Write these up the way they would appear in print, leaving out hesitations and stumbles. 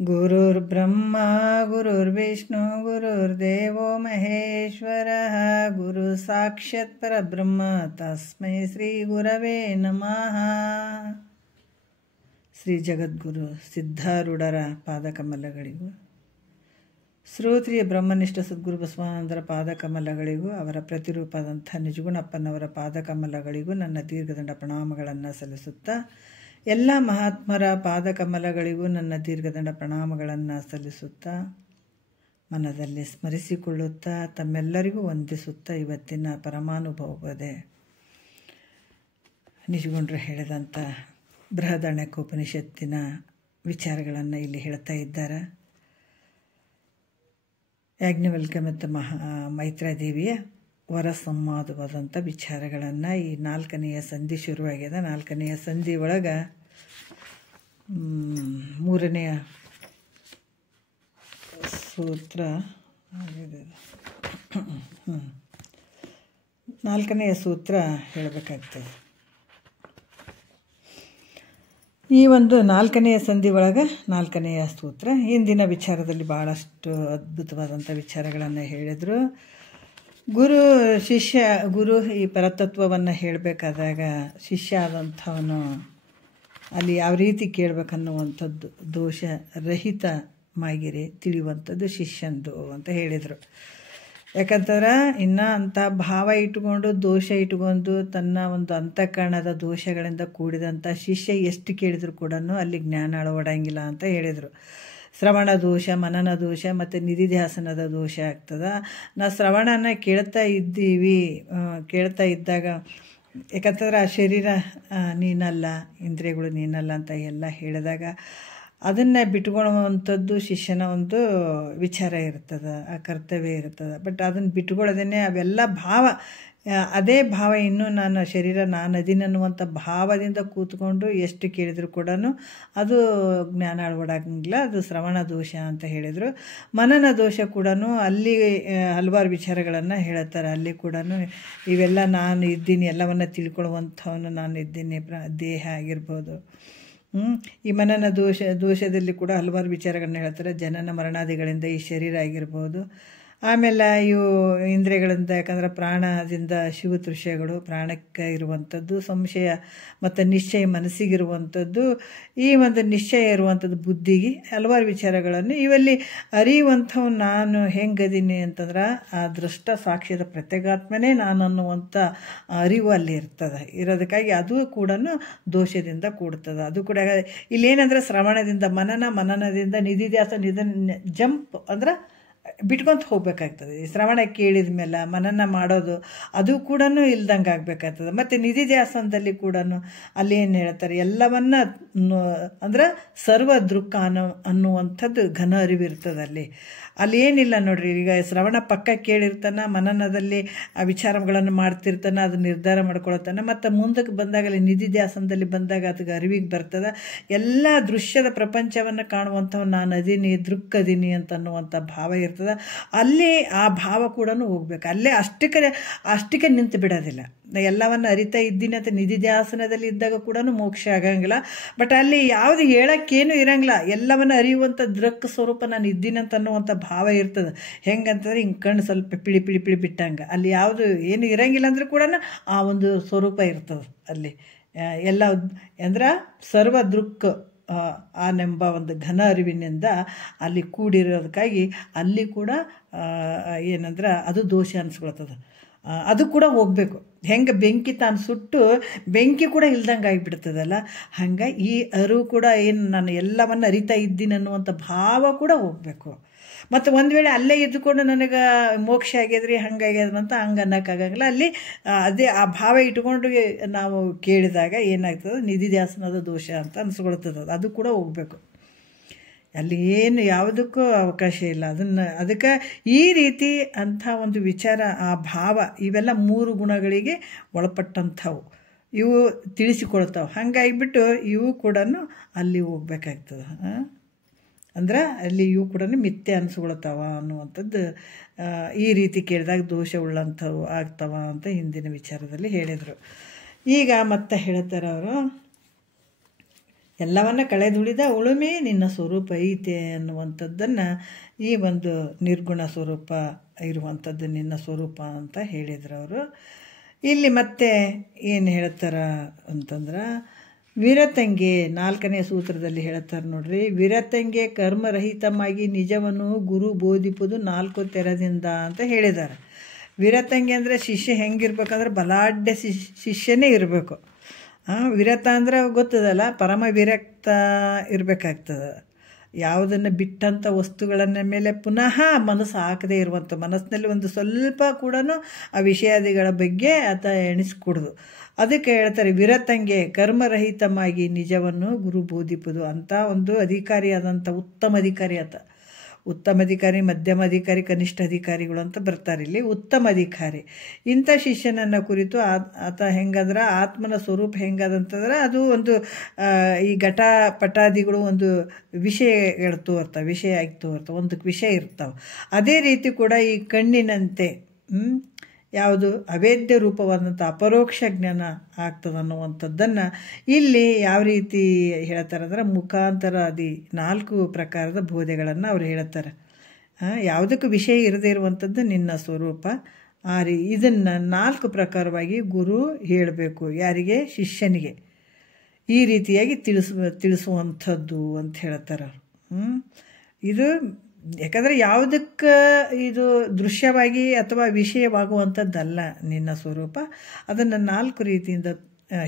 गुरुर्ब्रह्मा गुरुर्विष्णु गुरुर्देवो महेश्वरः गुरु साक्षात् परब्रह्म तस्मै श्री गुरवे नमः। ಶ್ರೀ ಜಗದ್ಗುರು ಸಿದ್ಧಾರೂಢರ ಪಾದಕಮಲಗಳಿಗೂ ಶ್ರೋತ್ರಿಯ ಬ್ರಹ್ಮನಿಷ್ಠ ಸದ್ಗುರು ಬಸವಾನಂದರ ಪಾದಕಮಲಗಳಿಗೂ ಅವರ ಪ್ರತಿರೂಪದಂಥ ನಿಜಗುಣಪ್ಪನವರ ಪಾದಕಮಲಗಳಿಗೂ ನನ್ನ ದೀರ್ಘದಂಡ ಪ್ರಣಾಮಗಳನ್ನು ಸಲ್ಲಿಸುತ್ತಾ, ಎಲ್ಲ ಮಹಾತ್ಮರ ಪಾದಕಮಲಗಳಿಗೂ ನನ್ನ ದೀರ್ಘದಂಡ ಪ್ರಣಾಮಗಳನ್ನು ಸಲ್ಲಿಸುತ್ತಾ, ಮನದಲ್ಲಿ ಸ್ಮರಿಸಿಕೊಳ್ಳುತ್ತಾ, ತಮ್ಮೆಲ್ಲರಿಗೂ ವಂದಿಸುತ್ತಾ, ಇವತ್ತಿನ ಪರಮಾನುಭವದೆ ನಿಜಗುಣರು ಹೇಳಿದಂಥ ಬೃಹದಾರಣ್ಯಕೋಪನಿಷತ್ತಿನ ವಿಚಾರಗಳನ್ನು ಇಲ್ಲಿ ಹೇಳ್ತಾ ಇದ್ದಾರೆ. ಯಾಜ್ಞವಲ್ಕ್ಯ ಮತ್ತು ಮೈತ್ರಾದೇವಿಯ ವರ ಸಂವಾದವಾದಂಥ ವಿಚಾರಗಳನ್ನು ಈ 4ನೆಯ ಸಂಧಿ ಶುರುವಾಗ್ಯದ. 4ನೆಯ ಸಂಧಿ ಒಳಗೆ 3ನೆಯ ಸೂತ್ರ 4ನೆಯ ಸೂತ್ರ ಹೇಳಬೇಕಾಗ್ತದೆ. ಈ ಒಂದು 4ನೆಯ ಸಂಧಿ ಒಳಗೆ 4ನೆಯ ಸೂತ್ರ ಹಿಂದಿನ ವಿಚಾರದಲ್ಲಿ ಭಾಳಷ್ಟು ಅದ್ಭುತವಾದಂಥ ವಿಚಾರಗಳನ್ನು ಹೇಳಿದರು. ಗುರು ಈ ಪರತತ್ವವನ್ನು ಹೇಳಬೇಕಾದಾಗ ಶಿಷ್ಯ ಆದಂಥವನು ಅಲ್ಲಿ ಯಾವ ರೀತಿ ಕೇಳಬೇಕನ್ನುವಂಥದ್ದು ದೋಷರಹಿತವಾಗಿರಿ ತಿಳಿಯುವಂಥದ್ದು ಶಿಷ್ಯಂದು ಅಂತ ಹೇಳಿದರು. ಯಾಕಂತಂದ್ರೆ ಇನ್ನು ಅಂಥ ಭಾವ ಇಟ್ಕೊಂಡು ದೋಷ ಇಟ್ಕೊಂಡು ತನ್ನ ಒಂದು ಅಂತಃಕರಣದ ದೋಷಗಳಿಂದ ಕೂಡಿದಂಥ ಶಿಷ್ಯ ಎಷ್ಟು ಕೇಳಿದ್ರು ಕೂಡ ಅಲ್ಲಿ ಜ್ಞಾನ ಅಳವಡಂಗಿಲ್ಲ ಅಂತ ಹೇಳಿದರು. ಶ್ರವಣ ದೋಷ, ಮನನ ದೋಷ ಮತ್ತು ನಿಧಿಧ್ಯಾಸನದ ದೋಷ ಆಗ್ತದೆ. ನಾವು ಶ್ರವಣನ ಕೇಳ್ತಾ ಇದ್ದಾಗ ಯಾಕಂತಂದ್ರೆ ಆ ಶರೀರ ನೀನಲ್ಲ, ಇಂದ್ರಿಯಗಳು ನೀನಲ್ಲ ಅಂತ ಎಲ್ಲ ಹೇಳಿದಾಗ ಅದನ್ನು ಬಿಟ್ಕೊಳ್ಳುವಂಥದ್ದು ಶಿಷ್ಯನ ಒಂದು ವಿಚಾರ ಇರ್ತದೆ, ಆ ಕರ್ತವ್ಯ ಇರ್ತದೆ. ಬಟ್ ಅದನ್ನು ಬಿಟ್ಕೊಳ್ಳೋದೇ ಅವೆಲ್ಲ ಭಾವ, ಅದೇ ಭಾವ ಇನ್ನೂ ನಾನು ಶರೀರ ನಾನು ಅದೀನಿ ಅನ್ನುವಂಥ ಭಾವದಿಂದ ಕೂತ್ಕೊಂಡು ಎಷ್ಟು ಕೇಳಿದ್ರು ಕೂಡ ಅದು ಜ್ಞಾನ ಅಳವಡಂಗಿಲ್ಲ. ಅದು ಶ್ರವಣ ದೋಷ ಅಂತ ಹೇಳಿದರು. ಮನನ ದೋಷ ಕೂಡ ಅಲ್ಲಿ ಹಲವಾರು ವಿಚಾರಗಳನ್ನು ಹೇಳ್ತಾರೆ. ಅಲ್ಲಿ ಕೂಡ ಇವೆಲ್ಲ ನಾನು ಇದ್ದೀನಿ, ಎಲ್ಲವನ್ನು ತಿಳ್ಕೊಳ್ಳುವಂಥವನು ನಾನು ಇದ್ದೀನಿ, ದೇಹ ಆಗಿರ್ಬೋದು. ಈ ಮನನ ದೋಷದಲ್ಲಿ ಕೂಡ ಹಲವಾರು ವಿಚಾರಗಳನ್ನ ಹೇಳ್ತಾರೆ. ಜನನ ಮರಣಾದಿಗಳಿಂದ ಈ ಶರೀರ ಆಗಿರ್ಬೋದು. ಆಮೇಲೆ ಇವು ಇಂದ್ರಿಯಗಳಿಂದ, ಯಾಕಂದ್ರೆ ಪ್ರಾಣದಿಂದ ಶಿವತೃಷ್ಯಗಳು ಪ್ರಾಣಕ್ಕೆ ಇರುವಂಥದ್ದು, ಸಂಶಯ ಮತ್ತು ನಿಶ್ಚಯ ಮನಸ್ಸಿಗಿರುವಂಥದ್ದು, ಈ ಒಂದು ನಿಶ್ಚಯ ಇರುವಂಥದ್ದು ಬುದ್ಧಿಗೆ ಹಲವಾರು ವಿಚಾರಗಳನ್ನು ಇವೆಲ್ಲಿ ಅರಿಯುವಂಥವು ನಾನು ಹೆಂಗದೀನಿ ಅಂತಂದ್ರೆ ಆ ದೃಷ್ಟ ಸಾಕ್ಷ್ಯದ ಪ್ರತ್ಯೇಗಾತ್ಮನೇ ನಾನು ಅನ್ನುವಂಥ ಅರಿವು ಅಲ್ಲಿ ಇರೋದಕ್ಕಾಗಿ ಅದು ಕೂಡ ದೋಷದಿಂದ ಕೂಡ್ತದೆ. ಅದು ಕೂಡ ಇಲ್ಲೇನಂದ್ರೆ ಶ್ರವಣದಿಂದ ಮನನದಿಂದ ನಿಧಿಧ್ಯಾಸ ಜಂಪ್ ಅಂದ್ರೆ ಬಿಟ್ಕೊಂತ ಹೋಗ್ಬೇಕಾಗ್ತದೆ. ಶ್ರವಣ ಕೇಳಿದ ಮೇಲೆ ಮನನ ಮಾಡೋದು ಅದು ಕೂಡ ಇಲ್ದಂಗೆ ಆಗಬೇಕಾಗ್ತದೆ. ಮತ್ತು ನಿಧಿಧ್ಯಾಸನದಲ್ಲಿ ಕೂಡ ಅಲ್ಲಿ ಏನು ಹೇಳ್ತಾರೆ, ಎಲ್ಲವನ್ನ ಅಂದ್ರೆ ಸರ್ವ ದೃಕ್ ಅನ್ನುವಂಥದ್ದು ಘನ ಅರಿವಿರ್ತದೆ. ಅಲ್ಲಿ ಏನಿಲ್ಲ ನೋಡ್ರಿ. ಈಗ ಶ್ರವಣ ಪಕ್ಕ ಕೇಳಿರ್ತಾನೆ, ಮನನದಲ್ಲಿ ಆ ವಿಚಾರಗಳನ್ನು ಮಾಡ್ತಿರ್ತಾನೆ, ಅದು ನಿರ್ಧಾರ ಮಾಡ್ಕೊಳತ್ತಾನೆ. ಮತ್ತು ಮುಂದಕ್ಕೆ ಬಂದಾಗ ಅಲ್ಲಿ ನಿಧಿಧ್ಯಾಸನದಲ್ಲಿ ಬಂದಾಗ ಅದಕ್ಕೆ ಅರಿವಿಗೆ ಬರ್ತದೆ. ಎಲ್ಲ ದೃಶ್ಯದ ಪ್ರಪಂಚವನ್ನು ಕಾಣುವಂಥವು ನಾನು ಅದೀನಿ, ದೃಕ್ಕದೀನಿ ಅಂತ ಅನ್ನುವಂಥ ಭಾವ ಇರ್ತದೆ. ಅಲ್ಲಿ ಆ ಭಾವ ಕೂಡ ಹೋಗ್ಬೇಕು. ಅಲ್ಲೇ ಅಷ್ಟಕ್ಕೆ ನಿಂತು ಬಿಡೋದಿಲ್ಲ. ಎಲ್ಲವನ್ನು ಅರಿತಾ ಇದ್ದೀನಿ ಅಂತ ನಿಧಿಧ್ಯಾಸನದಲ್ಲಿ ಇದ್ದಾಗ ಕೂಡ ಮೋಕ್ಷ ಆಗಂಗಿಲ್ಲ. ಬಟ್ ಅಲ್ಲಿ ಯಾವುದು ಹೇಳೋಕ್ಕೇನು ಇರಂಗಿಲ್ಲ. ಎಲ್ಲವನ್ನು ಅರಿಯುವಂಥ ದೃಕ್ ಸ್ವರೂಪ ನಾನು ಇದ್ದೀನಿ ಅಂತ ಅನ್ನುವಂಥ ಭಾವ ಇರ್ತದೆ. ಹೆಂಗಂತಂದ್ರೆ ಹಿಂಗೆ ಕಣ್ಣು ಸ್ವಲ್ಪ ಪಿಳಿ ಬಿಟ್ಟಂಗೆ ಅಲ್ಲಿ ಯಾವುದು ಏನು ಇರಂಗಿಲ್ಲ ಅಂದ್ರೆ ಕೂಡ ಆ ಒಂದು ಸ್ವರೂಪ ಇರ್ತದೆ. ಅಲ್ಲಿ ಎಲ್ಲ ಅಂದ್ರೆ ಸರ್ವ ದೃಕ್ ಆನೆಂಬ ಒಂದು ಘನ ಅರಿವಿನಿಂದ ಅಲ್ಲಿ ಕೂಡಿರೋದಕ್ಕಾಗಿ ಅಲ್ಲಿ ಕೂಡ ಏನಂದ್ರೆ ಅದು ದೋಷ ಅನಿಸ್ಕೊಳ್ತದೆ. ಅದು ಕೂಡ ಹೋಗಬೇಕು. ಹೆಂಗೆ ಬೆಂಕಿ ತಾನು ಸುಟ್ಟು ಬೆಂಕಿ ಕೂಡ ಇಲ್ದಂಗೆ ಆಗಿಬಿಡ್ತದಲ್ಲ, ಹಂಗೆ ಈ ಅರಿವು ಕೂಡ ಏನು ನಾನು ಎಲ್ಲವನ್ನು ಅರಿತಾ ಇದ್ದೀನಿ ಅನ್ನುವಂಥ ಭಾವ ಕೂಡ ಹೋಗಬೇಕು. ಮತ್ತು ಒಂದು ವೇಳೆ ಅಲ್ಲೇ ಇದ್ದುಕೊಂಡು ನನಗೆ ಮೋಕ್ಷ ಆಗ್ಯದ್ರಿ ಹಂಗಾಗ್ಯದ ಅಂತ ಹಂಗೆ ಅನ್ನೋಕ್ಕಾಗಂಗಿಲ್ಲ. ಅಲ್ಲಿ ಅದೇ ಆ ಭಾವ ಇಟ್ಕೊಂಡು ನಾವು ಕೇಳಿದಾಗ ಏನಾಗ್ತದೆ, ನಿಧಿಧ್ಯಾಸನದ ದೋಷ ಅಂತ ಅನಿಸ್ಕೊಳ್ತದೆ. ಅದು ಕೂಡ ಹೋಗಬೇಕು. ಅಲ್ಲಿ ಏನು ಯಾವುದಕ್ಕೂ ಅವಕಾಶ ಇಲ್ಲ. ಅದಕ್ಕೆ ಈ ರೀತಿ ಅಂಥ ಒಂದು ವಿಚಾರ, ಆ ಭಾವ, ಇವೆಲ್ಲ 3 ಗುಣಗಳಿಗೆ ಒಳಪಟ್ಟಂಥವು. ಇವು ತಿಳಿಸಿಕೊಳ್ತಾವೆ. ಹಾಗಾಗಿಬಿಟ್ಟು ಇವು ಕೂಡ ಅಲ್ಲಿ ಹೋಗ್ಬೇಕಾಗ್ತದೆ. ಅಂದ್ರೆ ಅಲ್ಲಿ ಇವು ಕೂಡ ಮಿಥ್ಯೆ ಅನಿಸ್ಕೊಳ್ತಾವ ಅನ್ನುವಂಥದ್ದು ಈ ರೀತಿ ಕೇಳಿದಾಗ ದೋಷ ಉಳ್ಳಂಥವು ಆಗ್ತಾವ ಅಂತ ಹಿಂದಿನ ವಿಚಾರದಲ್ಲಿ ಹೇಳಿದರು. ಈಗ ಮತ್ತೆ ಹೇಳ್ತಾರೆ ಅವರು, ಎಲ್ಲವನ್ನ ಕಳೆದುಳಿದ ಉಳುಮೆ ನಿನ್ನ ಸ್ವರೂಪ ಐತೆ ಅನ್ನುವಂಥದ್ದನ್ನು ಈ ಒಂದು ನಿರ್ಗುಣ ಸ್ವರೂಪ ಇರುವಂಥದ್ದು ನಿನ್ನ ಸ್ವರೂಪ ಅಂತ ಹೇಳಿದರು ಅವರು. ಇಲ್ಲಿ ಮತ್ತೆ ಏನು ಹೇಳ್ತಾರ ಅಂತಂದ್ರೆ, ವಿರತಂಗೆ 4ನೇ ಸೂತ್ರದಲ್ಲಿ ಹೇಳ್ತಾರೆ ನೋಡ್ರಿ, ವಿರತಂಗೆ ಕರ್ಮರಹಿತವಾಗಿ ನಿಜವನ್ನು ಗುರು ಬೋಧಿಪುದು 4 ತೆರದಿಂದ ಅಂತ ಹೇಳಿದ್ದಾರೆ. ವಿರತಂಗೆ ಅಂದರೆ ಶಿಷ್ಯ ಹೆಂಗಿರ್ಬೇಕಂದ್ರೆ ಬಲಾಢ್ಯ ಶಿಷ್ಯನೇ ಇರಬೇಕು. ವಿರತ ಅಂದ್ರೆ ಗೊತ್ತದಲ್ಲ, ಪರಮ ವಿರಕ್ತ ಇರಬೇಕಾಗ್ತದೆ. ಯಾವುದನ್ನು ಬಿಟ್ಟಂಥ ವಸ್ತುಗಳನ್ನ ಮೇಲೆ ಪುನಃ ಮನಸ್ಸು ಹಾಕದೇ ಇರುವಂಥ, ಮನಸ್ಸಿನಲ್ಲಿ ಒಂದು ಸ್ವಲ್ಪ ಕೂಡ ಆ ವಿಷಯಾದಿಗಳ ಬಗ್ಗೆ ಆತ ಎಣಿಸ್ಕೊಡ್ದು. ಅದಕ್ಕೆ ಹೇಳ್ತಾರೆ ವಿರತಂಗೆ ಕರ್ಮರಹಿತವಾಗಿ ನಿಜವನ್ನು ಗುರು ಬೋಧಿಪುದು ಅಂತ ಒಂದು ಅಧಿಕಾರಿಯಾದಂಥ ಉತ್ತಮ ಅಧಿಕಾರಿ ಆತ. ಉತ್ತಮ ಅಧಿಕಾರಿ, ಮಧ್ಯಮ ಅಧಿಕಾರಿ, ಕನಿಷ್ಠ ಅಧಿಕಾರಿಗಳು ಅಂತ ಬರ್ತಾರೆ ಇಲ್ಲಿ. ಉತ್ತಮ ಅಧಿಕಾರಿ ಇಂಥ ಶಿಷ್ಯನನ್ನು ಕುರಿತು ಆತ ಹೆಂಗಂದ್ರೆ ಆತ್ಮನ ಸ್ವರೂಪ ಹೆಂಗದಂತಂದ್ರೆ ಅದು ಒಂದು ಈ ಘಟ ಪಟಾದಿಗಳು ಒಂದು ವಿಷಯ ತೋರ್ತವೆ, ವಿಷಯ ಆಗಿ ತೋರ್ತವೆ, ಒಂದಕ್ಕೆ ವಿಷಯ ಇರ್ತಾವೆ. ಅದೇ ರೀತಿ ಕೂಡ ಈ ಕಣ್ಣಿನಂತೆ ಯಾವುದು ಅವೇದ್ಯ ರೂಪವಾದಂಥ ಅಪರೋಕ್ಷ ಜ್ಞಾನ ಆಗ್ತದೆ ಅನ್ನುವಂಥದ್ದನ್ನು ಇಲ್ಲಿ ಯಾವ ರೀತಿ ಹೇಳ್ತಾರೆ ಅಂದ್ರೆ ಮುಖಾಂತರಾದಿ 4 ಪ್ರಕಾರದ ಬೋಧೆಗಳನ್ನು ಅವ್ರು ಹೇಳ್ತಾರೆ. ಯಾವುದಕ್ಕೂ ವಿಷಯ ಇರದೇ ಇರುವಂಥದ್ದು ನಿನ್ನ ಸ್ವರೂಪ. ಇದನ್ನು 4 ಪ್ರಕಾರವಾಗಿ ಗುರು ಹೇಳಬೇಕು. ಯಾರಿಗೆ? ಶಿಷ್ಯನಿಗೆ ಈ ರೀತಿಯಾಗಿ ತಿಳಿಸುವಂಥದ್ದು ಅಂತ ಹೇಳ್ತಾರೆ. ಇದು ಯಾಕಂದರೆ ಯಾವುದಕ್ಕೆ ಇದು ದೃಶ್ಯವಾಗಿ ಅಥವಾ ವಿಷಯವಾಗುವಂಥದ್ದಲ್ಲ ನಿನ್ನ ಸ್ವರೂಪ. ಅದನ್ನು 4 ರೀತಿಯಿಂದ